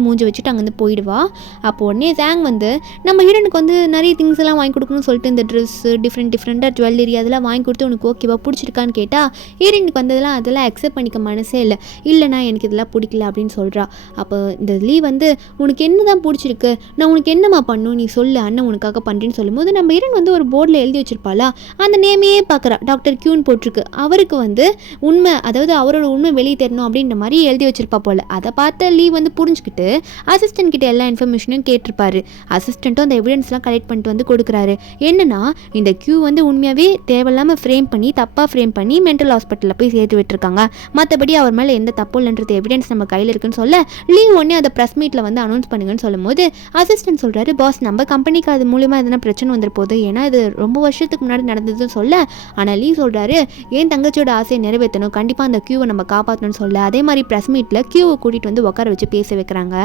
மூஞ்சி வச்சுட்டு அங்கேருந்து போயிடுவா. அப்போ உடனே சாங் வந்து நம்ம ஹீரோனுக்கு வந்து நிறைய திங்ஸ் எல்லாம் வாங்கி கொடுக்கணும்னு சொல்லிட்டு இந்த ட்ரெஸ்ஸு டிஃப்ரெண்ட்டாக ஜுவல்லரி அதெல்லாம் வாங்கி கொடுத்து உனக்கு ஓகேவா பிடிச்சிருக்கான்னு கேட்டால் ஹீரோனுக்கு வந்ததெல்லாம் அதெல்லாம் அக்செப்ட் பண்ணிக்க மனசே இல்லை, இல்லைண்ணா எனக்கு இதெல்லாம் பிடிக்கல அப்படின்னு சொல்கிறா. அப்போ இந்த லீ வந்து உனக்கு என்ன தான் பிடிச்சிருக்கு, நான் உனக்கு என்னம்மா பண்ணும் நீ சொல்லு, அண்ணன் உனக்காக பண்ணுறேன்னு சொல்லும்போது நம்ம ஹீரோயின் வந்து ஒரு போர்டில் எழுதி வச்சிருப்பாளா, அந்த நேமையே பார்க்குறா, டாக்டர் கியூன்னு போட்டிருக்கு, அவருக்கு வந்து உண்மை அதாவது அவரோட உண்மை வெளியே தெரியணும் அப்படின்ற மாதிரி எழுதி வச்சிருப்பா போல். அதை பார்த்த லீ வந்து புரிஞ்சுக்கிட்டு அசிஸ்டன்ட் கிட்ட எல்லா இன்ஃபர்மேஷனையும் கேட்டிருப்பாரு. அசிஸ்டண்ட்டும் அந்த எவிடன்ஸ்லாம் கலெக்ட் பண்ணிட்டு வந்து கொடுக்குறாரு. என்னன்னா இந்த கியூ வந்து உண்மையாகவே தேவையில்லாமல் தப்பாக ஃப்ரேம் பண்ணி மென்டல் ஹாஸ்பிட்டலில் போய் சேர்த்து விட்டுருக்காங்க, மற்றபடி அவர் மேலே எந்த தப்பு இல்லைன்றது எவிடன்ஸ் நம்ம கையில் இருக்குன்னு சொல்ல லீ ஒன்னே அதை ப்ரெஸ் மீட்டில் வந்து அனௌன்ஸ் பண்ணுங்கன்னு சொல்லும் போது அசிஸ்டன்ட் சொல்கிறாரு, பாஸ் நம்ம கம்பெனிக்கு அது மூலியமாக எதனா பிரச்சனை வந்துரு போகுது, ஏன்னா இது ரொம்ப வருஷத்துக்கு முன்னாடி நடந்ததுன்னு சொல்ல. ஆனால் லீ சொல்கிறாரு, ஏன் தங்கச்சியோட ஆசையை நிறைவேற்றணும், கண்டிப்பாக அந்த கியூவை நம்ம காப்பாற்றணும்னு சொல்ல. அதே மாதிரி ப்ரெஸ் மீட்டில் கியூவை கூட்டிகிட்டு வந்து உட்கார வச்சு பேச வைக்கிறாங்க.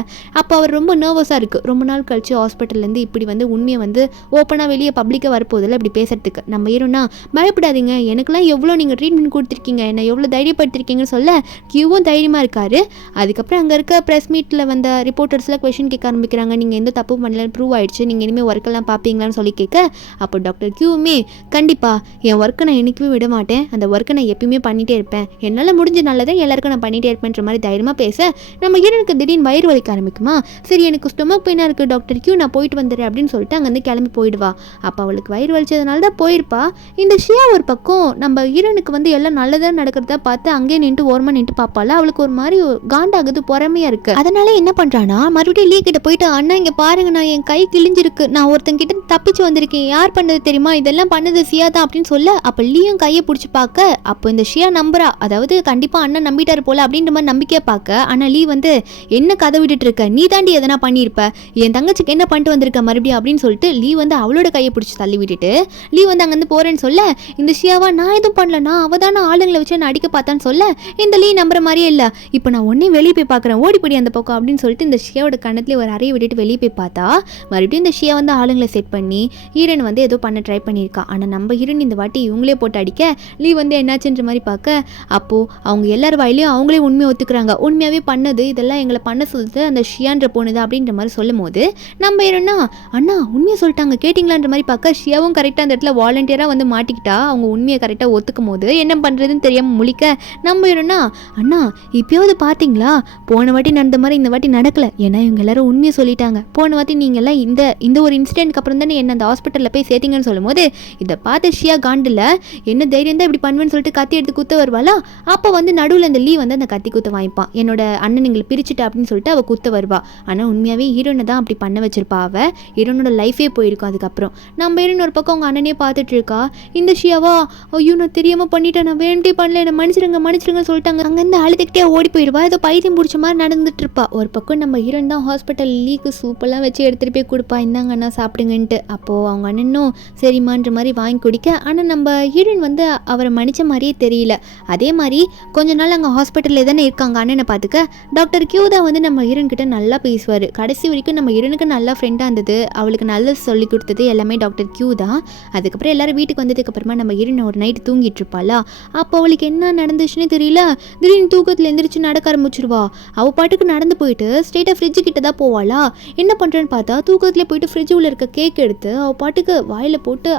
அப்போ அவர் ரொம்ப நர்வஸாக இருக்குது, ரொம்ப நாள் கழிச்சு ஹாஸ்பிட்டல்லேருந்து இப்படி வந்து உண்மையை வந்து ஓப்பனாக வெளியே பப்ளிக்காக வரப்போதில்லை இப்படி பேசுறதுக்கு. நம்ம ஹீரோனா பயப்படாதீங்க, எனக்குலாம் எவ்வளோ நீங்கள் ட்ரீட்மெண்ட் கொடுத்துருக்கீங்க, என்ன எவ்வளோ தைரியப்படுத்திருக்கீங்கன்னு சொல்ல கியூவும் தைரியமாக இருக்காரு. அதுக்கப்புறம் அங்கே இருக்க ப்ரெஸ் மீட்டில் வந்த ரிப்போர்ட்டர்ஸ்லாம் கொஷின் கேட்க ஆரம்பிக்கிறாங்க, நீங்கள் எந்த தப்பு பண்ணலன்னு ப்ரூவ் ஆயிடுச்சு, நீங்கள் இனிமேல் ஒர்க்கெல்லாம் பார்ப்பீங்களான்னு சொல்லி கேட்க அப்போ டாக்டர் கியூவுமே கண்டிப்பாக என் ஒர்க்கை நான் என்றைக்குமே விட மாட்டேன், அந்த ஒர்க்கை நான் எப்பயுமே பண்ணிகிட்டே இருப்பேன், என்னால் முடிஞ்ச நல்லதை எல்லாருக்கும் நான் பண்ணிகிட்டே இருப்பேன்ற மாதிரி தைரியமாக பேச நம்ம ஹீரோனுக்கு திடீர்னு வயிறு வலிக்க ஆரம்பிக்குமா. சரி எனக்கு ஸ்டொமக் பெயினாக இருக்குது டாக்டர் கியூ, நான் போயிட்டு வந்துடுறேன் அப்படின்னு சொல்லிட்டு அங்கேருந்து கிளம்பி போயிடுவா. அப்போ அவளுக்கு வயிறு வலிச்சதுனால தான் போயிருப்பா. இந்த ஷியா ஒரு பக்கம் நம்ம ஹீரோனுக்கு வந்து எல்லாம் நல்லதாக நடக்கிறதா பார்த்து அங்கேயே நின்று ஓரமாக நின்று பார்ப்பாள். அவளுக்கு ஒரு மாதிரி காண்டாகுது, பொறாமையாக இருக்குது. அதனால என்ன பண்ணுறான்னா மறுபடியும் லீ கிட்ட போயிட்டு, அண்ணா இங்கே பாருங்க நான் என் கை கிழிஞ்சிருக்கு, நான் ஒருத்தங்கிட்ட தப்பிச்சு வந்திருக்கேன், யார் பண்ணது தெரியுமா, இதெல்லாம் பண்ணது ஷியா தான் அப்படின்னு சொல்ல. அப்போ லீயும் கையை பிடிச்சி பார்க்க அப்போ இந்த ஷியா நம்புறா, அதாவது கண்டிப்பாக அண்ணன் நம்பிட்டாரு போல அப்படின்ற மாதிரி நம்பிக்கையாக பார்க்க. ஆனால் லீ வந்து என்ன கதை விட்டுட்டு இருக்க, நீ தாண்டி எதனா பண்ணியிருப்ப, என் தங்கச்சிக்கு என்ன பண்ணிட்டு வந்திருக்க மறுபடியும் அப்படின்னு சொல்லிட்டு லீ வந்து அவளோட கையை பிடிச்சி தள்ளி விட்டுட்டு லீ வந்து அங்கேருந்து போகிறேன்னு சொல்ல இந்த ஷியாவா நான் எதுவும் பண்ணலனா அவள் தானே ஆளுங்களை வச்சு நான் அடிக்க பார்த்தான்னு சொல்ல இந்த லீ நம்புற மாதிரியே இல்லை, இப்போ நான் ஒன்றே வெளியே போய் பார்க்குறேன், ஓடிப்படி அந்த பக்கம் அப்படின்னு சொல்லிட்டு இந்த ஷியாவோட கணத்துலேயே ஒரு அறையை விட்டுட்டு வெளியே போய் பார்த்தா மறுபடியும் இந்த ஷியா வந்து ஆளுங்களை செட் பண்ணி ஹீரோன் வந்து ஏதோ பண்ண ட்ரை பண்ணியிருக்கா. ஆனால் நம்ம ஹீரோன் இந்த வாட்டி இவங்களே போட்டு அடிக்க லீ வந்து என்னாச்சுன்ற மாதிரி பார்க்க அப்போது அவங்க எல்லார் வாயிலையும் அவங்களே உண்மையை ஒத்துக்கிறாங்க, உண்மையாகவே பண்ணது இதெல்லாம் எங்களை பண்ண சொல்லுது அந்த ஷியான்ற பொண்ணுது அப்படின்ற மாதிரி சொல்லும் போது நம்ம ஹீரோனா அண்ணா உண்மையை சொல்லிட்டாங்க கேட்டிங்களான்ற மாதிரி பார்க்க ஷியாவும் கரெக்டாக அந்த இடத்துல வாலண்டியராக வந்து மாட்டிக்கிட்டா. அவங்க உண்மையை கரெக்டாக ஒத்துக்கும் போது என்ன பண்ணுறதுன்னு தெரியாமல் முழிக்க நம்ம ஹீரோனா அண்ணா இப்போயாவது பார்த்தீங்களா, போன வாட்டி நடந்த மாதிரி இந்த வாட்டி நடக்கலை, ஏன்னா இவங்க எல்லாரும் உண்மையை சொல்லிட்டாங்க, போன வாட்டி நீங்கள் எல்லாம் இந்த ஒரு இன்சிடென்ட்க்கு அப்புறம் தானே என்ன அந்த ஹாஸ்பிட்டலில் போய் சேர்த்திங்கன்னு சொல்லும் போது இதை பார்த்த ஷியா காண்டில் என்ன தைரியம் தான் இப்படி பண்ணுவேன்னு சொல்லிட்டு கத்தி எடுத்து குத்த வருவாளா. அப்போ வந்து நடுவில் அந்த லீ வந்து அந்த கத்தி குத்த வாங்கிப்பான், என்னோட அண்ணன் எங்களை பிரிச்சுட்டா அப்படின்னு சொல்லிட்டு அவள் குத்த வருவா. ஆனால் உண்மையாகவே ஹீரோனை தான் அப்படி பண்ண வச்சிருப்பா, அவள் ஹீரோனோட லைஃபே போயிருக்கும். அதுக்கப்புறம் நம்ம ஹீரோன் ஒரு பக்கம் அவங்க அண்ணனே பார்த்துட்டு இருக்கா. இந்த ஷியாவா ஐயோ நான் தெரியாமல் பண்ணிட்டேன், நான் வேண்டே பண்ணல, என்ன மன்னிச்சிருங்கன்னு சொல்லிட்டாங்க, அங்கேருந்து அழுதுகிட்டே ஓடி போயிடுவா. ஏதோ பைத்தியம் பிடிச்ச மாதிரி நடந்துட்டு இருப்பா. ஒரு பக்கம் நம்ம ஹீரோயின் தான் தான் ஹாஸ்பிட்டல் லீக்கு சூப்பெல்லாம் வச்சு எடுத்துகிட்டு போய் கொடுப்பா, இந்தாங்க அண்ணா சாப்பிடுங்கன்ட்டு. அப்போது அவங்க அண்ணனும் சரிம்மான்ற மாதிரி வாங்கி குடிக்க, ஆனால் நம்ம ஹீரோயின் வந்து அவரை மன்னிச்ச மாதிரியே தெரியல. அதே மாதிரி கொஞ்ச நாள் அங்கே ஹாஸ்பிட்டலில் தானே இருக்காங்க அண்ணனை பார்த்துக்க. டாக்டர் கியூ தான் வந்து நம்ம ஹீரோயின் கிட்ட நல்லா பேசுவார். கடைசி வரைக்கும் நம்ம ஹீரோனுக்கு நல்லா ஃப்ரெண்டாக இருந்தது, அவளுக்கு நல்ல சொல்லி கொடுத்தது எல்லாமே டாக்டர் கியூ தான். அதுக்கப்புறம் எல்லாரும் வீட்டுக்கு வந்ததுக்கப்புறமா நம்ம ஹீரோயின் ஒரு நைட்டு தூங்கிட்டு இருப்பாளா, அப்போ அவளுக்கு என்ன நடந்துச்சுன்னு தெரியல. திடீர்னு தூக்கத்தில் எந்திரிச்சு நடக்க ஆரம்பிச்சிருவா. அவள் பாட்டுக்கு நடந்து போயிட்டு ஸ்ட்ரெயிட்டாக ஃப்ரிட்ஜு கிட்ட தான் போவாளா. என்ன பண்ணுறேன்னு பார்த்தா தூக்கத்தில் போயிட்டு ஃப்ரிட்ஜு உள்ள இருக்க கேக் எடுத்து அவள் பாட்டுக்கு வாயில் போட்டு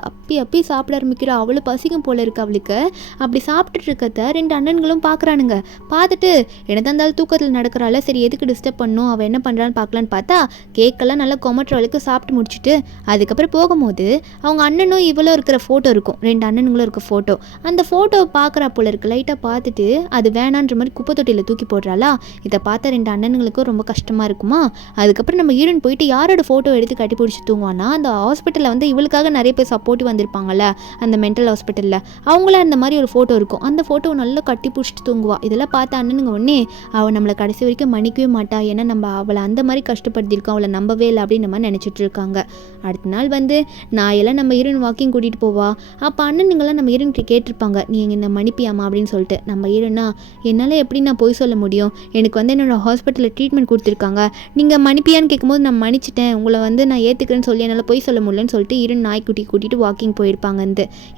அப்பி சாப்பிட ஆரம்பிக்கிறா. அவளை பசிக்கும் போல இருக்கு அவளுக்கு. அப்படி சாப்பிட்டுட்டு இருக்கத 2 அண்ணன்களும் பார்க்குறானுங்க. பார்த்துட்டு என்னதான் இருந்தாலும் தூக்கத்தில் நடக்கிறாள், சரி எதுக்கு டிஸ்டர்ப் பண்ணும், அவள் என்ன பண்ணுறான்னு பார்க்கலான்னு பார்த்தா கேக்கெல்லாம் நல்லா கொமட்டுறவளுக்கு சாப்பிட்டு முடிச்சுட்டு அதுக்கப்புறம் போகும்போது அவங்க அண்ணனும் இவ்வளோ இருக்கிற ஃபோட்டோ இருக்கும், 2 அண்ணனுங்களும் இருக்க ஃபோட்டோ. அந்த ஃபோட்டோவை பார்க்குறா போல இருக்கு. லைட்டாக பார்த்துட்டு அது வேணான்ற மாதிரி குப்பை தொட்டியில் தூக்கி போடுறாளா. இதை பார்த்த 2 அண்ணனுங்களுக்கும் ரொம்ப கஷ்டமாக இருக்குமா. அதுக்கப்புறம் நம்ம ஹீரோயின் போயிட்டு யாரோட ஃபோட்டோ எடுத்து கட்டி பிடிச்சி தூங்குவானா, அந்த ஹாஸ்பிட்டலில் வந்து இவளுக்காக நிறைய பேர் சப்போர்ட் வந்திருப்பாங்கல்ல அந்த மென்டல் ஹாஸ்பிட்டலில், அவங்கள அந்த மாதிரி ஒரு ஃபோட்டோ இருக்கும். அந்த ஃபோட்டோவை நல்லா கட்டி பிடிச்சிட்டு தூங்குவா. இதெல்லாம் பார்த்த அண்ணனுங்க உடனே அவள் நம்மளை கடைசி வரைக்கும் மன்னிக்கவே மாட்டா, ஏன்னா நம்ம அவளை அந்த மாதிரி கஷ்டப்படுத்திருக்கோம், அவளை நம்பவே இல்லை அப்படின்னு நம்ம நினச்சிட்டு இருக்காங்க. அடுத்த நாள் வந்து நாயெல்லாம் நம்ம ஹீரோயின் வாக்கிங் கூட்டிகிட்டு போவா. அப்போ அண்ணனுங்களாம் நம்ம ஹீரோயின் கேட்டிருப்பாங்க, நீ என்ன மன்னிப்பியாமா அப்படின்னு சொல்லிட்டு. நம்ம ஹீரோனா என்னால் எப்படி நான் போய் சொல்ல முடியும், எனக்கு வந்து என்னோட ஹாஸ்பிட்டலில் ட்ரீட்மெண்ட் கொடுத்துருக்காங்க, நீங்கள் மன்னிப்பியான்னு கேட்கும்போது நான் மன்னிச்சிட்டேன், உங்களை வந்து நான் ஏற்றுக்கிறேன்னு சொல்லி என்னால் போய் சொல்ல முடியலன்னு சொல்லிட்டு ஹீரோயின் நாய்க்குட்டி கூட்டிகிட்டு வாக்கிங் போயிருப்பாங்க.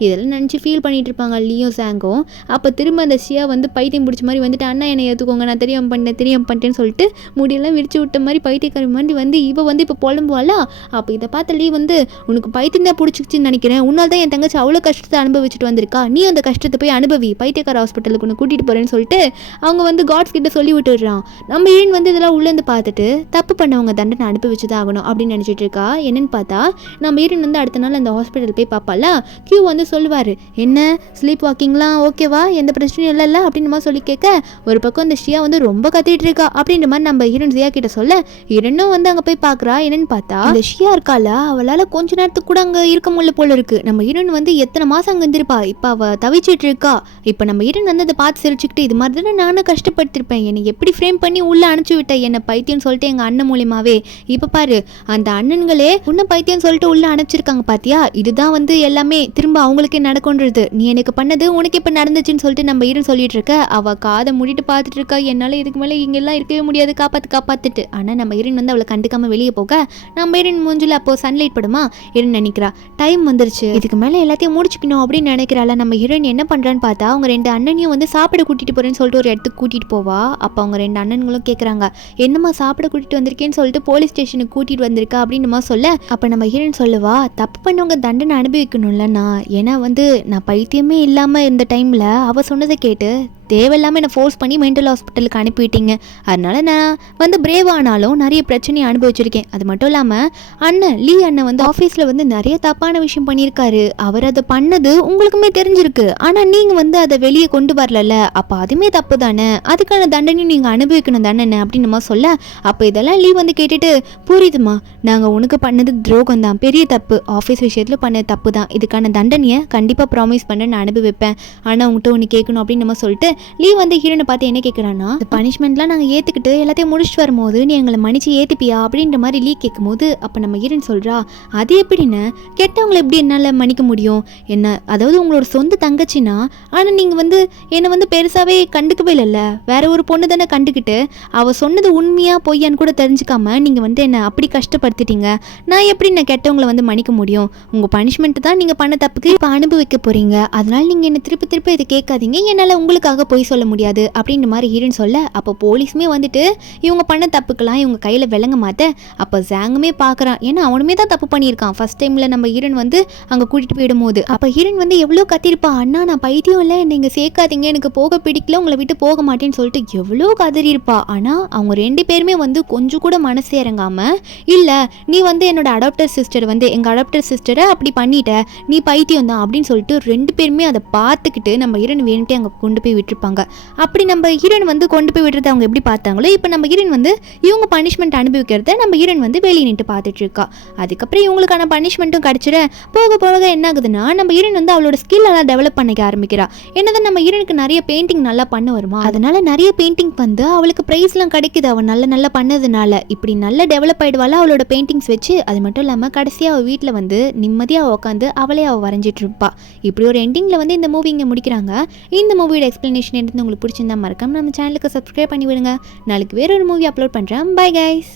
இதெல்லாம் நினச்சி ஃபீல் பண்ணிட்டு இருப்பாங்க லியும் சாங்கும். அப்போ திரும்ப அந்த ஷியா வந்து பைத்தியம் பிடிச்ச மாதிரி வந்துட்டு, அண்ணா என்னை ஏற்றுக்கோங்க, நான் தெரியாம பண்ணிட்டேன்னு சொல்லிட்டு முடியெல்லாம் விரிச்சு விட்ட மாதிரி பைத்தியக்கார மாதிரி வந்து இவ வந்து இப்போ புலம்புவாளா. அப்போ இதை பார்த்த லீ வந்து, உனக்கு பைத்தியம் தான் பிடிச்சிச்சின்னு நினைக்கிறேன், உன்னால் தான் என் தங்கச்சி அவ்வளோ கஷ்டத்தை அனுபவிச்சுட்டு வந்திருக்கா, நீ அந்த கஷ்டத்தை போய் அனுபவி, பைத்தியக்கார ஹாஸ்பிட்டலுக்கு ஒன்று கூட்டிகிட்டு போகிறேன்னு சொல்லிட்டு அவங்க வந்து காட்ஸ் கிட்ட சொல்லி விட்டுடுறான். நம்ம ஹீரோயின் வந்து இதெல்லாம் உள்ளேருந்து பார்த்துட்டு தப்பு பண்ணவங்க தண்டனை அனுபவிச்சு தான் ஆகணும் அப்படின்னு நினச்சிட்டு இருக்கா. என்னன்னு பார்த்தா நம்ம ஹீரோயின் வந்து அடுத்த நாள் அந்த ஹாஸ்பிட்டல் போய் பார்ப்பால. கியூ வந்து சொல்லுவார், என்ன ஸ்லீப் வாக்கிங்லாம் ஓகேவா, எந்த பிரச்சனையும் இல்லைல்ல அப்படின்னு நம்ம சொல்லி கேட்க, ஒரு பக்கம் இந்த ஷியா வந்து ரொம்ப கத்திட்டு இருக்கா அப்படின்ற மாதிரி நம்ம ஹீரோயின் ஷியா கிட்ட சொல்ல, ஹீரோனும் வந்து அங்கே போய் பார்க்குறா. என்னன்னு பார்த்தா இந்த ஷியா இருக்கால, அவளால் கொஞ்ச நேரத்துக்கு கூட அங்கே இருக்க முடியல போல இருக்கு. நம்ம ஹீரோயின் வந்து எத்தனை மாதம் அங்கே இருந்திருப்பா, இப்போ அவள் தவிச்சிட்டு இருக்கா. இப்போ நம்ம ஹீரோயின் வந்து அதை பார்த்து சிரிச்சுக்கிட்டு, இது மாதிரி தானே நானும் கஷ்டப்படுத்திருப்பேன், என்னை எப்படி ஃப்ரேம் பண்ணி உள்ளே அனுப்பிச்சி விட்டேன் என்னை பைத்தியம்னு சொல்லிட்டு எங்கள் அண்ணன் மூலியமாவே, இப்போ பாரு அந்த அண்ணன்களே உன்னை பைத்தியம் சொல்லிட்டு உள்ளே அனுப்பிச்சிருக்காங்க பாத்தியா, இதுதான் வந்து எல்லாமே திரும்ப அவங்களுக்கே நடக்கும்ன்றது, நீ எனக்கு பண்ணது உனக்கு இப்போ நடந்துச்சுன்னு சொல்லிட்டு நம்ம ஹீரோயின் சொல்லிட்டு இருக்க. அவள் காதை மூடிட்டு பார்த்துட்டு இருக்கா, என்னால் இதுக்கு மேலே இங்கெல்லாம் இருக்கவே முடியாது, காப்பாற்றுட்டு. ஆனால் நம்ம ஹீரோயின் வந்து அவளை கண்டுக்காம வெளியே போக நம்ம ஹீரோயின் மூஞ்சில் அப்போ சன்லைட் படுமா, ஹீரோயின் நினைக்கிறா டைம் வந்துருச்சு, இதுக்கு மேலே எல்லாத்தையும் முடிச்சுக்கணும் அப்படின்னு நினைக்கிறாள். நம்ம ஹீரோயின் என்ன பண்ணுறான்னு பார்த்தா அவங்க 2 அண்ணனையும் வந்து சாப்பிட கூட்டிகிட்டு போகிறேன்னு சொல்லிட்டு ஒரு இடத்துக்கு கூட்டிகிட்டு போவா. அப்போ அவங்க 2 அண்ணன்களும் கேட்குறாங்க, என்னம்மா சாப்பிட கூட்டிகிட்டு வந்திருக்கேன்னு சொல்லிட்டு போலீஸ் ஸ்டேஷனுக்கு கூட்டிகிட்டு வந்திருக்கா அப்படின்னு சொல்ல, அப்போ நம்ம ஹீரோயின் சொல்லுவா, தப்பு பண்ணவங்க தண்டனை அனுபவிக்கணும்லண்ணா, ஏன்னா வந்து நான் பைத்தியமே இல்லாமல் இருந்த டைமில் அவள் சொன்னதை கேட்டு தேவையில்லாமல் என்னை ஃபோர்ஸ் பண்ணி மென்டல் ஹாஸ்பிட்டலுக்கு அனுப்பிவிட்டீங்க, அதனால நான் வந்து பிரேவ் ஆனாலும் நிறைய பிரச்சனையை அனுபவிச்சிருக்கேன். அது மட்டும் இல்லாமல் அண்ணன் லீ அண்ணன் வந்து ஆஃபீஸில் வந்து நிறைய தப்பான விஷயம் பண்ணியிருக்காரு, அவர் அதை பண்ணது உங்களுக்குமே தெரிஞ்சிருக்கு, ஆனால் நீங்கள் வந்து அதை வெளியே கொண்டு வரல, அப்போ அதுவுமே தப்பு தானே, அதுக்கான தண்டனையும் நீங்கள் அனுபவிக்கணும் தானே அப்படின்னு நம்ம சொல்ல, அப்போ இதெல்லாம் லீ வந்து கேட்டுட்டு, புரியுதுமா, நாங்கள் உனக்கு பண்ணது துரோகம் தான், பெரிய தப்பு, ஆஃபீஸ் விஷயத்தில் பண்ண தப்பு தான், இதுக்கான தண்டனையை கண்டிப்பாக ப்ராமிஸ் பண்ண நான் அனுபவிப்பேன், ஆனால் உங்கள்கிட்ட ஒன்று கேட்கணும் அப்படின்னு நம்ம சொல்லிட்டு லீ வந்து ஹீரோனை பார்த்து என்ன கேட்குறான்னா, இந்த பனிஷ்மெண்ட்லாம் நாங்கள் ஏற்றுக்கிட்டு எல்லாத்தையும் முடிச்சுட்டு வரும்போது நீ எங்களை மன்னிச்சு ஏற்றுப்பியா அப்படின்ற மாதிரி லீ கேட்கும்போது, அப்போ நம்ம ஹீரோன் சொல்கிறா, அது எப்படின்னு கெட்டவங்களை எப்படி என்னால் மன்னிக்க முடியும், என்ன அதாவது உங்களோட சொந்த தங்கச்சின்னா, ஆனால் நீங்கள் வந்து என்னை வந்து பெருசாகவே கண்டுக்கவே இல்லைல்ல, வேற ஒரு பொண்ணு தானே கண்டுக்கிட்டு அவள் சொன்னது உண்மையாக பொய்யான்னு கூட தெரிஞ்சுக்காம நீங்கள் வந்து என்னை அப்படி கஷ்டப்படுத்திட்டீங்க, நான் எப்படி நான் கெட்டவங்களை வந்து மன்னிக்க முடியும், உங்கள் பனிஷ்மெண்ட்டு தான் நீங்கள் பண்ண தப்புக்கு இப்போ அனுபவிக்க போகிறீங்க, அதனால் நீங்கள் என்னை திருப்பி இதை கேட்காதீங்க, என்னால் உங்களுக்காக பொய் சொல்ல முடியாது அப்படின்ற மாதிரி ஹீரோன் சொல்ல, அப்போ போலீஸுமே வந்துட்டு இவங்க பண்ண தப்புக்கெல்லாம் இவங்க கையில் விளங்க மாட்ட. அப்போ ஜாங்குமே பார்க்குறான், ஏன்னா அவனுமே தான் தப்பு பண்ணியிருக்கான் ஃபர்ஸ்ட் டைமில் நம்ம ஹீரோன் வந்து அங்கே கூட்டிகிட்டு போயிடும்போது. அப்போ ஹீரோன் வந்து எவ்வளோ கத்திருப்பா, அண்ணா நான் பைத்தியம் இல்லை, நீங்கள் சேர்க்காதீங்க, எனக்கு போக பிடிக்கல, உங்களை விட்டு போக மாட்டேன்னு சொல்லிட்டு எவ்வளோ கதறியிருப்பா. ஆனால் அவங்க 2 பேருமே வந்து கொஞ்சம் கூட மனசு இறங்காமல், இல்லை நீ வந்து என்னோட அடாப்டர் சிஸ்டர் வந்து எங்கள் அடாப்டர் சிஸ்டரை அப்படி பண்ணிட்ட, நீ பைத்தியம் தான் அப்படின்னு சொல்லிட்டு 2 பேருமே அதை பார்த்துக்கிட்டு நம்ம ஹீரோன் வேணுட்டே அங்கே கொண்டு போய் விட்டுருப்பாங்க. இருப்பாங்க. அப்படி நம்ம ஹீரோயின் வந்து கொண்டு போய் விடுறத அவங்க எப்படி பார்த்தாங்களோ, இப்போ நம்ம ஹீரோயின் வந்து இவங்க பனிஷ்மெண்ட் அனுபவிக்கிறத நம்ம ஹீரோயின் வந்து வெளியே நின்று பார்த்துட்டு இருக்கா. அதுக்கப்புறம் இவங்களுக்கான பனிஷ்மெண்ட்டும் கிடச்சிட போக போக என்ன ஆகுதுன்னா, நம்ம ஹீரோயின் வந்து அவளோட ஸ்கில் எல்லாம் டெவலப் பண்ணிக்க ஆரம்பிக்கிறா. என்னதான் நம்ம ஹீரோயினுக்கு நிறைய பெயிண்டிங் நல்லா பண்ண வருமா, அதனால நிறைய பெயிண்டிங் வந்து அவளுக்கு ப்ரைஸ்லாம் கிடைக்குது. அவள் நல்லா பண்ணதுனால இப்படி நல்ல டெவலப் ஆயிடுவாள் அவளோட பெயிண்டிங்ஸ் வச்சு. அது மட்டும் இல்லாமல் கடைசியாக அவள் வீட்டில் வந்து நிம்மதியாக உட்காந்து அவளே அவள் வரைஞ்சிட்டு இருப்பா. இப்படி ஒரு எண்டிங்கில் வந்து இந்த மூவி இங்கே முடிக்கிறாங்க. இந்த மூவியோட எக்ஸ்பிளனேஷன் எடுத்து உங்களுக்கு பிடிச்சிருந்தா மறக்காம நம்ம சேனலுக்கு சப்ஸ்கிரைப் பண்ணி விடுங்க. நாளைக்கு வேற ஒரு மூவி அப்லோட் பண்ணுறேன். Bye guys.